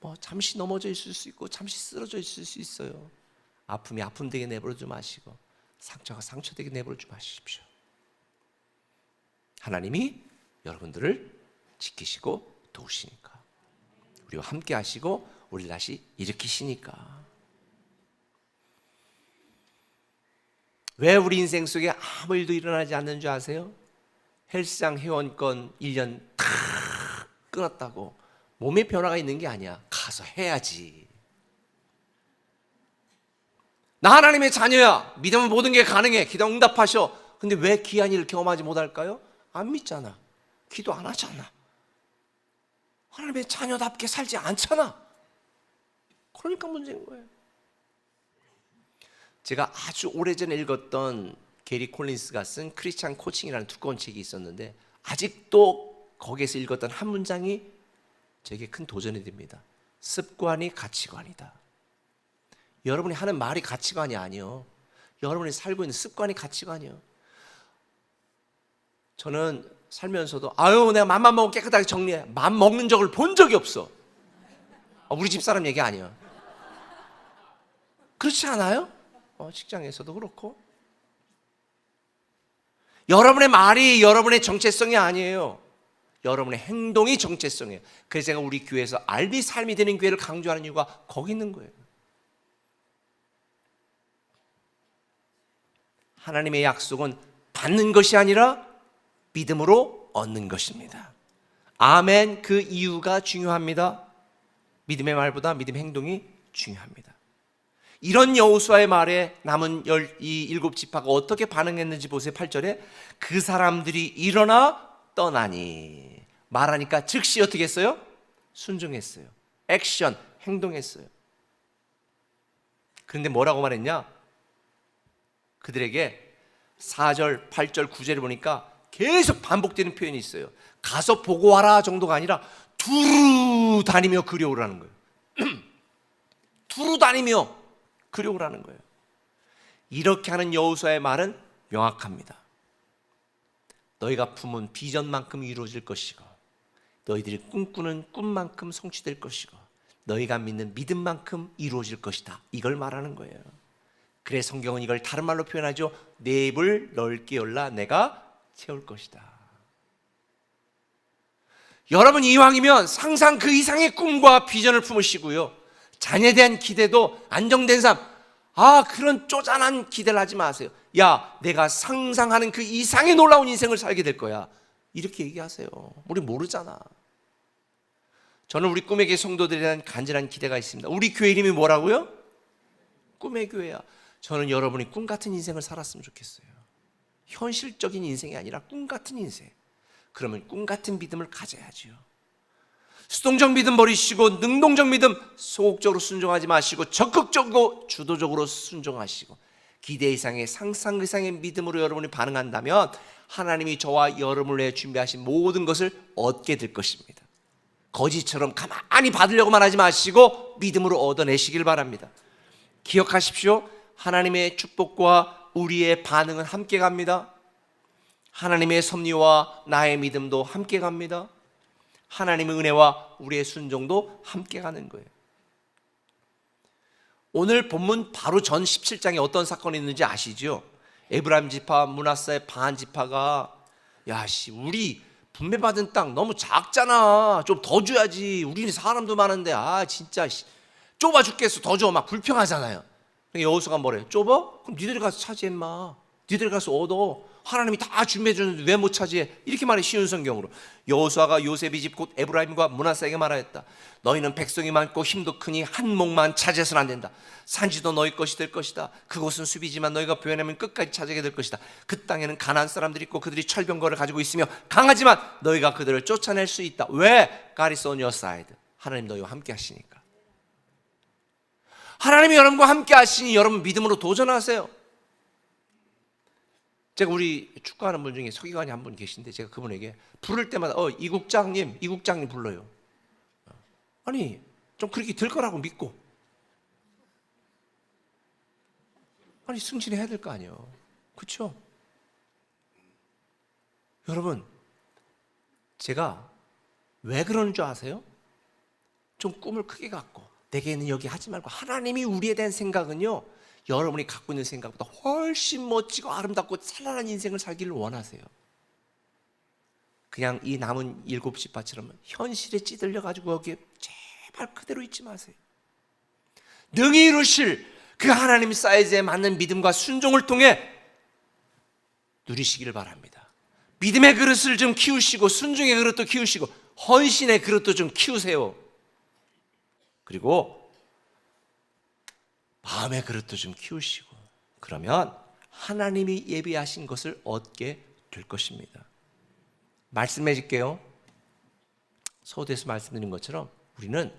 뭐 잠시 넘어져 있을 수 있고 잠시 쓰러져 있을 수 있어요. 아픔이 아픔 되게 내버려두지 마시고 상처가 상처 되게 내버려두지 마십시오. 하나님이 여러분들을 지키시고 도우시니까, 우리와 함께 하시고 우리를 다시 일으키시니까. 왜 우리 인생 속에 아무 일도 일어나지 않는 줄 아세요? 헬스장 회원권 1년 다 끊었다고 몸에 변화가 있는 게 아니야. 가서 해야지. 나 하나님의 자녀야. 믿으면 모든 게 가능해. 기도 응답하셔. 근데 왜 귀한 일을 경험하지 못할까요? 안 믿잖아. 기도 안 하잖아. 하나님의 자녀답게 살지 않잖아. 그러니까 문제인 거예요. 제가 아주 오래전에 읽었던 게리 콜린스가 쓴 크리스찬 코칭이라는 두꺼운 책이 있었는데, 아직도 거기에서 읽었던 한 문장이 제게 큰 도전이 됩니다. 습관이 가치관이다. 여러분이 하는 말이 가치관이 아니요, 여러분이 살고 있는 습관이 가치관이요. 저는 살면서도 내가 맘만 먹으면 깨끗하게 정리해. 맘 먹는 적을 본 적이 없어. 우리 집사람 얘기 아니야. 그렇지 않아요? 직장에서도 그렇고. 여러분의 말이 여러분의 정체성이 아니에요. 여러분의 행동이 정체성이에요. 그래서 제가 우리 교회에서 알비 삶이 되는 교회를 강조하는 이유가 거기 있는 거예요. 하나님의 약속은 받는 것이 아니라 믿음으로 얻는 것입니다. 아멘. 그 이유가 중요합니다. 믿음의 말보다 믿음의 행동이 중요합니다. 이런 여호수아의 말에 남은 17지파가 어떻게 반응했는지 보세요. 8절에 그 사람들이 일어나 떠나니, 말하니까 즉시 어떻게 했어요? 순종했어요. 액션, 행동했어요. 그런데 뭐라고 말했냐? 그들에게 4절, 8절, 9절을 보니까 계속 반복되는 표현이 있어요. 가서 보고 와라 정도가 아니라 두루 다니며 그려오라는 거예요. 두루 다니며 그려오라는 거예요. 이렇게 하는 여호수아의 말은 명확합니다. 너희가 품은 비전만큼 이루어질 것이고, 너희들이 꿈꾸는 꿈만큼 성취될 것이고, 너희가 믿는 믿음만큼 이루어질 것이다. 이걸 말하는 거예요. 그래 성경은 이걸 다른 말로 표현하죠. 내 입을 넓게 열라 내가 채울 것이다. 여러분 이왕이면 상상 그 이상의 꿈과 비전을 품으시고요, 자녀에 대한 기대도 안정된 삶, 그런 쪼잔한 기대를 하지 마세요. 야, 내가 상상하는 그 이상의 놀라운 인생을 살게 될 거야. 이렇게 얘기하세요. 우리 모르잖아. 저는 우리 꿈의 교회 성도들에 대한 간절한 기대가 있습니다. 우리 교회 이름이 뭐라고요? 꿈의 교회야. 저는 여러분이 꿈 같은 인생을 살았으면 좋겠어요. 현실적인 인생이 아니라 꿈 같은 인생. 그러면 꿈 같은 믿음을 가져야지요. 수동적 믿음 버리시고 능동적 믿음, 소극적으로 순종하지 마시고 적극적으로 주도적으로 순종하시고 기대 이상의 상상 이상의 믿음으로 여러분이 반응한다면 하나님이 저와 여러분을 위해 준비하신 모든 것을 얻게 될 것입니다. 거지처럼 가만히 받으려고만 하지 마시고 믿음으로 얻어내시길 바랍니다. 기억하십시오. 하나님의 축복과 우리의 반응은 함께 갑니다. 하나님의 섭리와 나의 믿음도 함께 갑니다. 하나님의 은혜와 우리의 순종도 함께 가는 거예요. 오늘 본문 바로 전 17장에 어떤 사건이 있는지 아시죠? 에브라임 지파, 므낫세 반 지파가 우리 분배받은 땅 너무 작잖아. 좀 더 줘야지. 우리는 사람도 많은데 진짜 좁아 죽겠어. 더 줘. 막 불평하잖아요. 여호수아가 뭐래요? 좁아? 그럼 니들이 가서 차지해 인마. 니들이 가서 얻어. 하나님이 다 준비해 줬는데 왜 못 차지해? 이렇게 말해. 쉬운 성경으로. 여호수아가 요셉의 집 곧 에브라임과 므낫세에게 말하였다. 너희는 백성이 많고 힘도 크니 한 몫만 차지해서는 안 된다. 산지도 너희 것이 될 것이다. 그곳은 숲이지만 너희가 표현하면 끝까지 차지하게 될 것이다. 그 땅에는 가나안 사람들이 있고 그들이 철병거를 가지고 있으며 강하지만 너희가 그들을 쫓아낼 수 있다. 왜? God is on your side. 하나님 너희와 함께 하시니까. 하나님이 여러분과 함께 하시니 여러분 믿음으로 도전하세요. 제가 우리 축구하는 분 중에 서기관이 한 분 계신데 제가 그분에게 부를 때마다 이국장님 불러요. 아니 좀 그렇게 될 거라고 믿고, 아니 승진해야 될 거 아니에요. 그렇죠? 여러분, 제가 왜 그러는 줄 아세요? 좀 꿈을 크게 갖고 내게는 여기 하지 말고, 하나님이 우리에 대한 생각은요, 여러분이 갖고 있는 생각보다 훨씬 멋지고 아름답고 찬란한 인생을 살기를 원하세요. 그냥 이 남은 7지파처럼 현실에 찌들려 가지고 여기에 제발 그대로 있지 마세요. 능히 이루실 그 하나님 사이즈에 맞는 믿음과 순종을 통해 누리시기를 바랍니다. 믿음의 그릇을 좀 키우시고, 순종의 그릇도 키우시고, 헌신의 그릇도 좀 키우세요. 그리고 마음의 그릇도 좀 키우시고, 그러면 하나님이 예비하신 것을 얻게 될 것입니다. 말씀해 줄게요. 서두에서 말씀드린 것처럼 우리는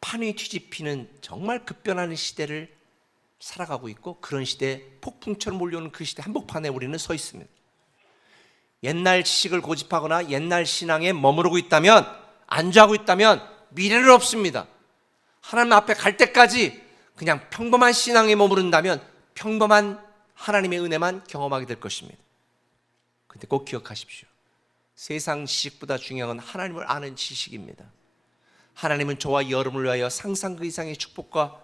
판이 뒤집히는 정말 급변하는 시대를 살아가고 있고, 그런 시대에 폭풍처럼 몰려오는 그 시대 한복판에 우리는 서 있습니다. 옛날 지식을 고집하거나 옛날 신앙에 머무르고 있다면, 안주하고 있다면 미래는 없습니다. 하나님 앞에 갈 때까지 그냥 평범한 신앙에 머무른다면 평범한 하나님의 은혜만 경험하게 될 것입니다. 근데 꼭 기억하십시오. 세상 지식보다 중요한 건 하나님을 아는 지식입니다. 하나님은 저와 여러분을 위하여 상상 그 이상의 축복과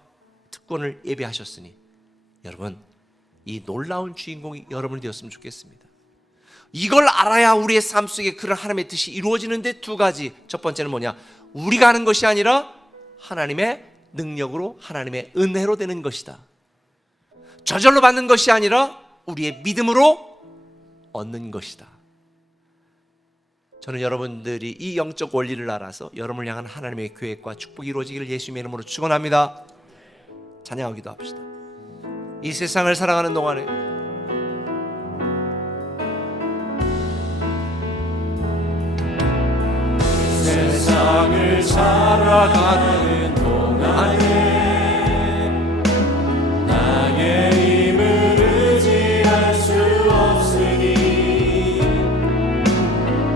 특권을 예비하셨으니, 여러분, 이 놀라운 주인공이 여러분이 되었으면 좋겠습니다. 이걸 알아야 우리의 삶 속에 그런 하나님의 뜻이 이루어지는데, 두 가지. 첫 번째는 뭐냐? 우리가 하는 것이 아니라 하나님의 능력으로, 하나님의 은혜로 되는 것이다. 저절로 받는 것이 아니라 우리의 믿음으로 얻는 것이다. 저는 여러분들이 이 영적 원리를 알아서 여러분을 향한 하나님의 계획과 축복이 이루어지기를 예수님의 이름으로 축원합니다. 찬양하기도 합시다. 이 세상을 살아가는 동안에 세상을 살아가는 동안에 나의 힘을 의지할 수 없으니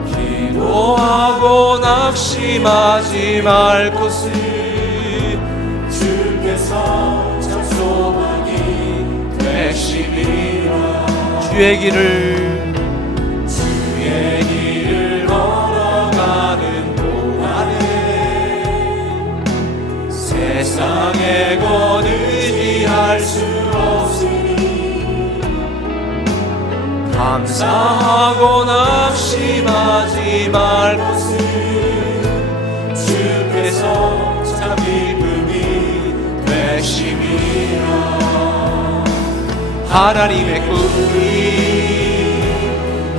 기도하고 낙심하지 말 것을 주께서 약속하기 백심이라. 주의 길을 걸어가는 세상에 곧 의지할 수 없으니 감사하고 낙심하지 말 것을 주께서 참 기쁨이 되심이라. 하나님의 꿈이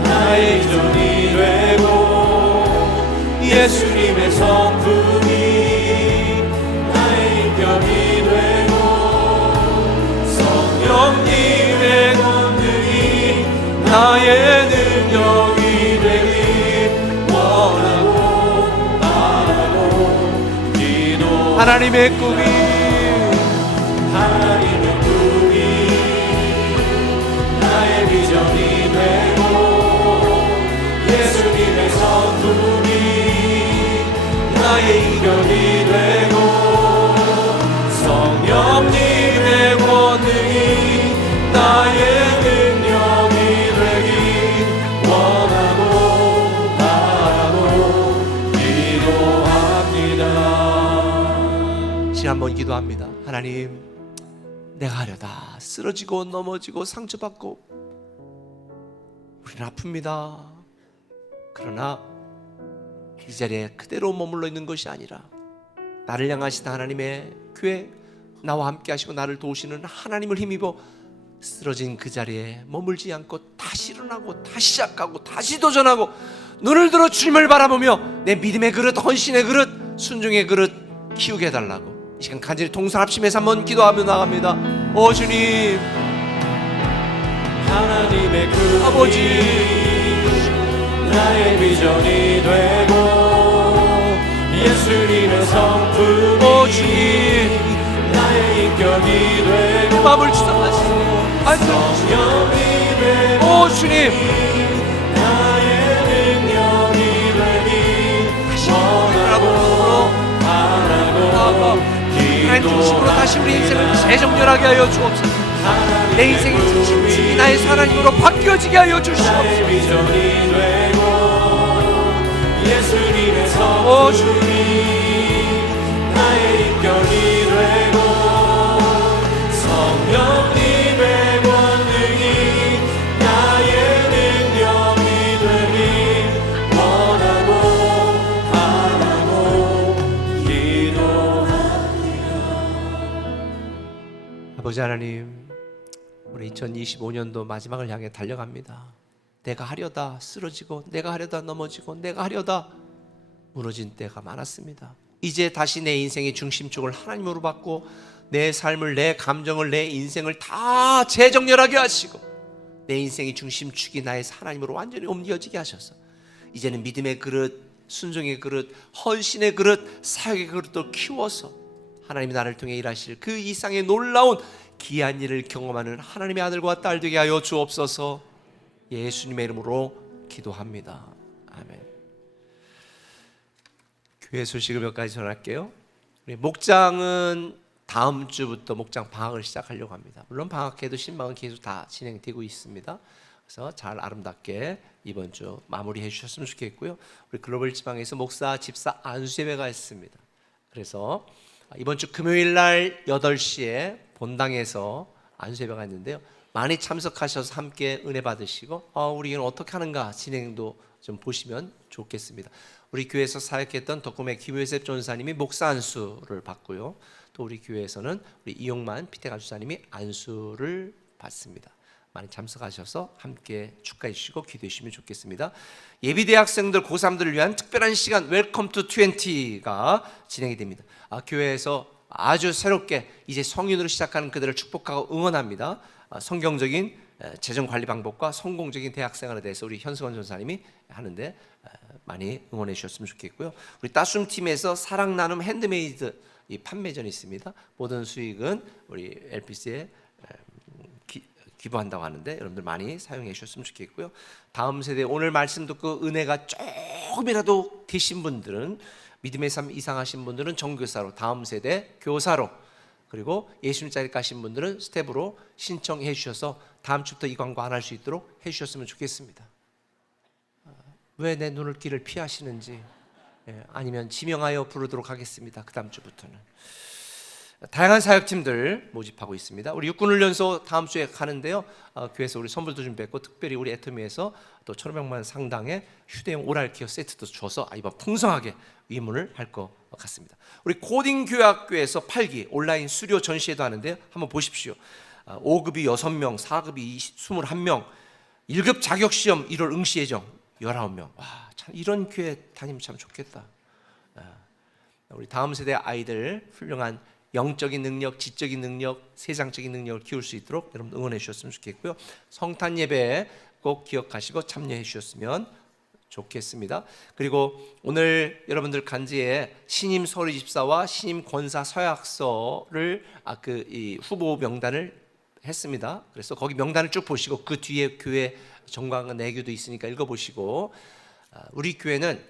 나의 비전이 되고 예수님의 성품이 인격이 되고 성령님의 권능이 나의 능력이 되길 원하고 바라고 기도. 하나님의 꿈이 나의 비전이 되고 예수님의 성품이 나의 인격이 되고 성령님의 권능이 나의 능력이 되길 원하고 바라고 기도합니다. 지금 한번 기도합니다. 하나님, 내가 하려다 쓰러지고 넘어지고 상처받고 우리는 아픕니다. 그러나 이 자리에 그대로 머물러 있는 것이 아니라 나를 향하신 하나님의 교회, 나와 함께 하시고 나를 도우시는 하나님을 힘입어 쓰러진 그 자리에 머물지 않고 다시 일어나고 다시 시작하고 다시 도전하고 눈을 들어 주님을 바라보며 내 믿음의 그릇, 헌신의 그릇, 순종의 그릇 키우게 해달라고 이 시간 간절히 동선 합심해서 한번 기도하며 나갑니다. 오 주님, 하나님의 꿈이 아버지, 나의 비전이 되고 예수님의 성품이 오 주님, 나의 인격이 되고 마음을 주장하시고 성령님의 오 주님, 하나님 중심으로 다시 우리 인생을 재정렬하게 하여 주옵소서. 내 인생이 진짜 나의 하나님으로 바뀌어지게 하여 주시옵소서. 오 주님, 나의 입결이 되고 성령님의 권능이 나의 능력이 되길 원하고 바라고 기도합니다. 아버지 하나님, 우리 2025년도 마지막을 향해 달려갑니다. 내가 하려다 쓰러지고, 내가 하려다 넘어지고, 내가 하려다 무너진 때가 많았습니다. 이제 다시 내 인생의 중심축을 하나님으로 받고 내 삶을, 내 감정을, 내 인생을 다 재정렬하게 하시고 내 인생의 중심축이 나의 하나님으로 완전히 옮겨지게 하셔서 이제는 믿음의 그릇, 순종의 그릇, 헌신의 그릇, 사역의 그릇도 키워서 하나님이 나를 통해 일하실 그 이상의 놀라운 귀한 일을 경험하는 하나님의 아들과 딸 되게 하여 주옵소서. 예수님의 이름으로 기도합니다. 아멘. 교회 소식을 몇 가지 전할게요. 우리 목장은 다음 주부터 목장 방학을 시작하려고 합니다. 물론 방학해도 신방은 계속 다 진행되고 있습니다. 그래서 잘 아름답게 이번 주 마무리해 주셨으면 좋겠고요. 우리 글로벌 지방에서 목사 집사 안수 예배가 있습니다. 그래서 이번 주 금요일 날 8시에 본당에서 안수 예배가 있는데요. 많이 참석하셔서 함께 은혜 받으시고 우리 이건 어떻게 하는가 진행도 좀 보시면 좋겠습니다. 우리 교회에서 사역했던 덕구매 기부요셉 전사님이 목사 안수를 받고요. 또 우리 교회에서는 우리 이용만 피택 안수사님이 안수를 받습니다. 많이 참석하셔서 함께 축하해 주시고 기도해 주시면 좋겠습니다. 예비대학생들 고3들을 위한 특별한 시간 웰컴 투 20가 진행이 됩니다. 교회에서 아주 새롭게 이제 성인으로 시작하는 그들을 축복하고 응원합니다. 성경적인 재정관리 방법과 성공적인 대학생활에 대해서 우리 현승원 전사님이 하는데 많이 응원해 주셨으면 좋겠고요. 우리 따숩 팀에서 사랑 나눔 핸드메이드 이 판매전이 있습니다. 모든 수익은 우리 LPC에 기부한다고 하는데 여러분들 많이 사용해 주셨으면 좋겠고요. 다음 세대 오늘 말씀 듣고 은혜가 조금이라도 되신 분들은 믿음의 삶 이상하신 분들은 정교사로, 다음 세대 교사로, 그리고 예수님 자리 가신 분들은 스텝으로 신청해 주셔서 다음 주부터 이 광고 안 할 수 있도록 해 주셨으면 좋겠습니다. 왜 내 눈을 길을 피하시는지, 아니면 지명하여 부르도록 하겠습니다. 그 다음 주부터는 다양한 사역팀들 모집하고 있습니다. 우리 육군훈련소 다음 주에 가는데요. 교회에서 우리 선물도 준비했고 특별히 우리 애터미에서 또 1,500만 상당의 휴대용 오랄기어 세트도 줘서 이번 풍성하게 의문을 할 것 같습니다. 우리 고딩교회학교에서 8기 온라인 수료 전시회도 하는데요. 한번 보십시오. 5급이 6명, 4급이 21명, 1급 자격시험 1월 응시 예정 19명. 와, 참 이런 교회 다니면 참 좋겠다. 우리 다음 세대 아이들 훌륭한 영적인 능력, 지적인 능력, 세상적인 능력을 키울 수 있도록 여러분 응원해 주셨으면 좋겠고요. 성탄 예배 꼭 기억하시고 참여해 주셨으면 좋겠습니다. 그리고 오늘 여러분들 간지에 신임 서리 집사와 신임 권사 서약서를 이 후보 명단을 했습니다. 그래서 거기 명단을 쭉 보시고 그 뒤에 교회 정광과 내교도 있으니까 읽어보시고, 우리 교회는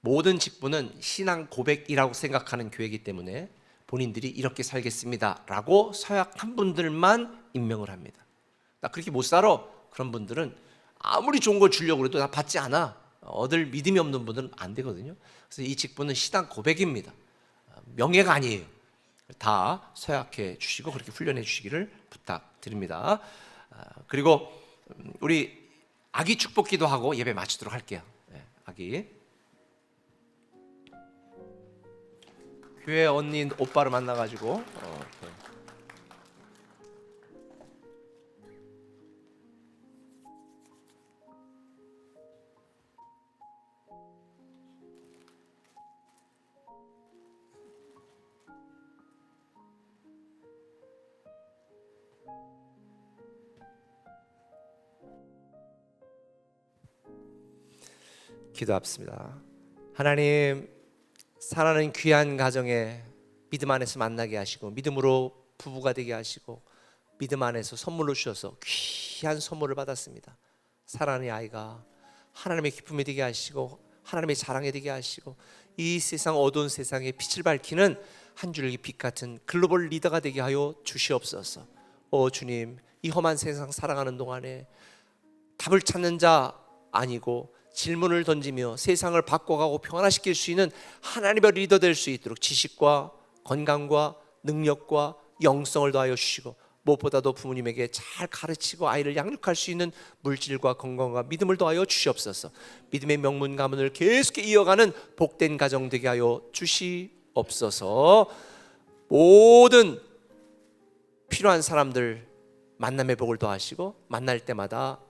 모든 직분은 신앙 고백이라고 생각하는 교회이기 때문에 본인들이 이렇게 살겠습니다 라고 서약한 분들만 임명을 합니다. 나 그렇게 못 살아, 그런 분들은 아무리 좋은 걸 주려고 해도 나 받지 않아, 얻을 믿음이 없는 분들은 안 되거든요. 그래서 이 직분은 신앙 고백입니다. 명예가 아니에요. 다 서약해 주시고 그렇게 훈련해 주시기를 부탁드립니다. 그리고 우리 아기 축복기도 하고 예배 마치도록 할게요. 아기 교회 언니 오빠를 만나가지고 기도합시다. 하나님, 사랑하는 귀한 가정에 믿음 안에서 만나게 하시고 믿음으로 부부가 되게 하시고 믿음 안에서 선물로 주셔서 귀한 선물을 받았습니다. 사랑하는 아이가 하나님의 기쁨이 되게 하시고 하나님의 자랑이 되게 하시고 이 세상 어두운 세상에 빛을 밝히는 한 줄기 빛 같은 글로벌 리더가 되게 하여 주시옵소서. 주님, 이 험한 세상 살아가는 동안에 답을 찾는 자 아니고 질문을 던지며 세상을 바꿔가고 평안화시킬 수 있는 하나님의 리더 될 수 있도록 지식과 건강과 능력과 영성을 더하여 주시고 무엇보다도 부모님에게 잘 가르치고 아이를 양육할 수 있는 물질과 건강과 믿음을 더하여 주시옵소서. 믿음의 명문 가문을 계속 이어가는 복된 가정 되게 하여 주시옵소서. 모든 필요한 사람들 만남의 복을 더하시고 만날 때마다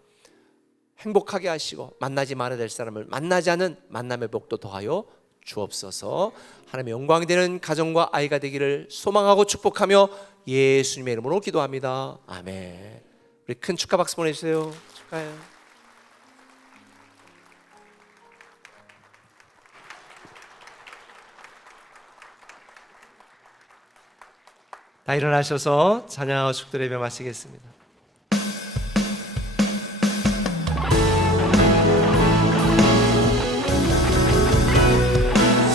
행복하게 하시고 만나지 말아야 될 사람을 만나지 않은 만남의 복도 더하여 주옵소서. 하나님의 영광이 되는 가정과 아이가 되기를 소망하고 축복하며 예수님의 이름으로 기도합니다. 아멘. 우리 큰 축하 박수 보내주세요. 축하해요. 다 일어나셔서 찬양하고 축도 예배 마치겠습니다.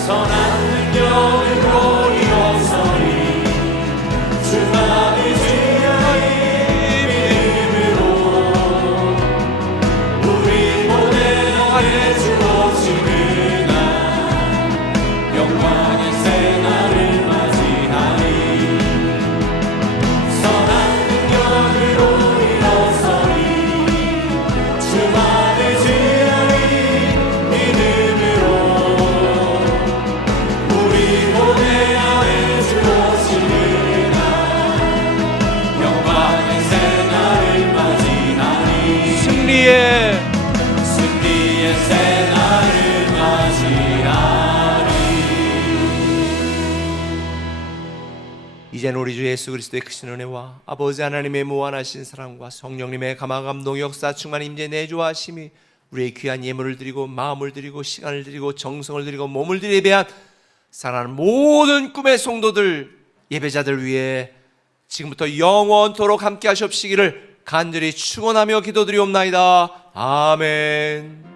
선한 능력으로 일어서리 주만을 지하이 믿음으로 우리 모두에게 주어지는 날 영광의 새날을 맞이하리. 선한 능력으로 일어서리 주만을 지하이 믿음으로 내 안에 주어지는 날 영광의 새날을 맞이하리. 승리의 새날을 맞이하리. 이제는 우리 주 예수 그리스도의 크신 은혜와 아버지 하나님의 무한하신 사랑과 성령님의 감화 감동 역사 충만 임재 내조하심이 우리의 귀한 예물을 드리고 마음을 드리고 시간을 드리고 정성을 드리고 몸을 드려 예배한 사랑하는 모든 꿈의 성도들 예배자들 위해 지금부터 영원토록 함께 하시옵시기를 간절히 축원하며 기도드리옵나이다. 아멘.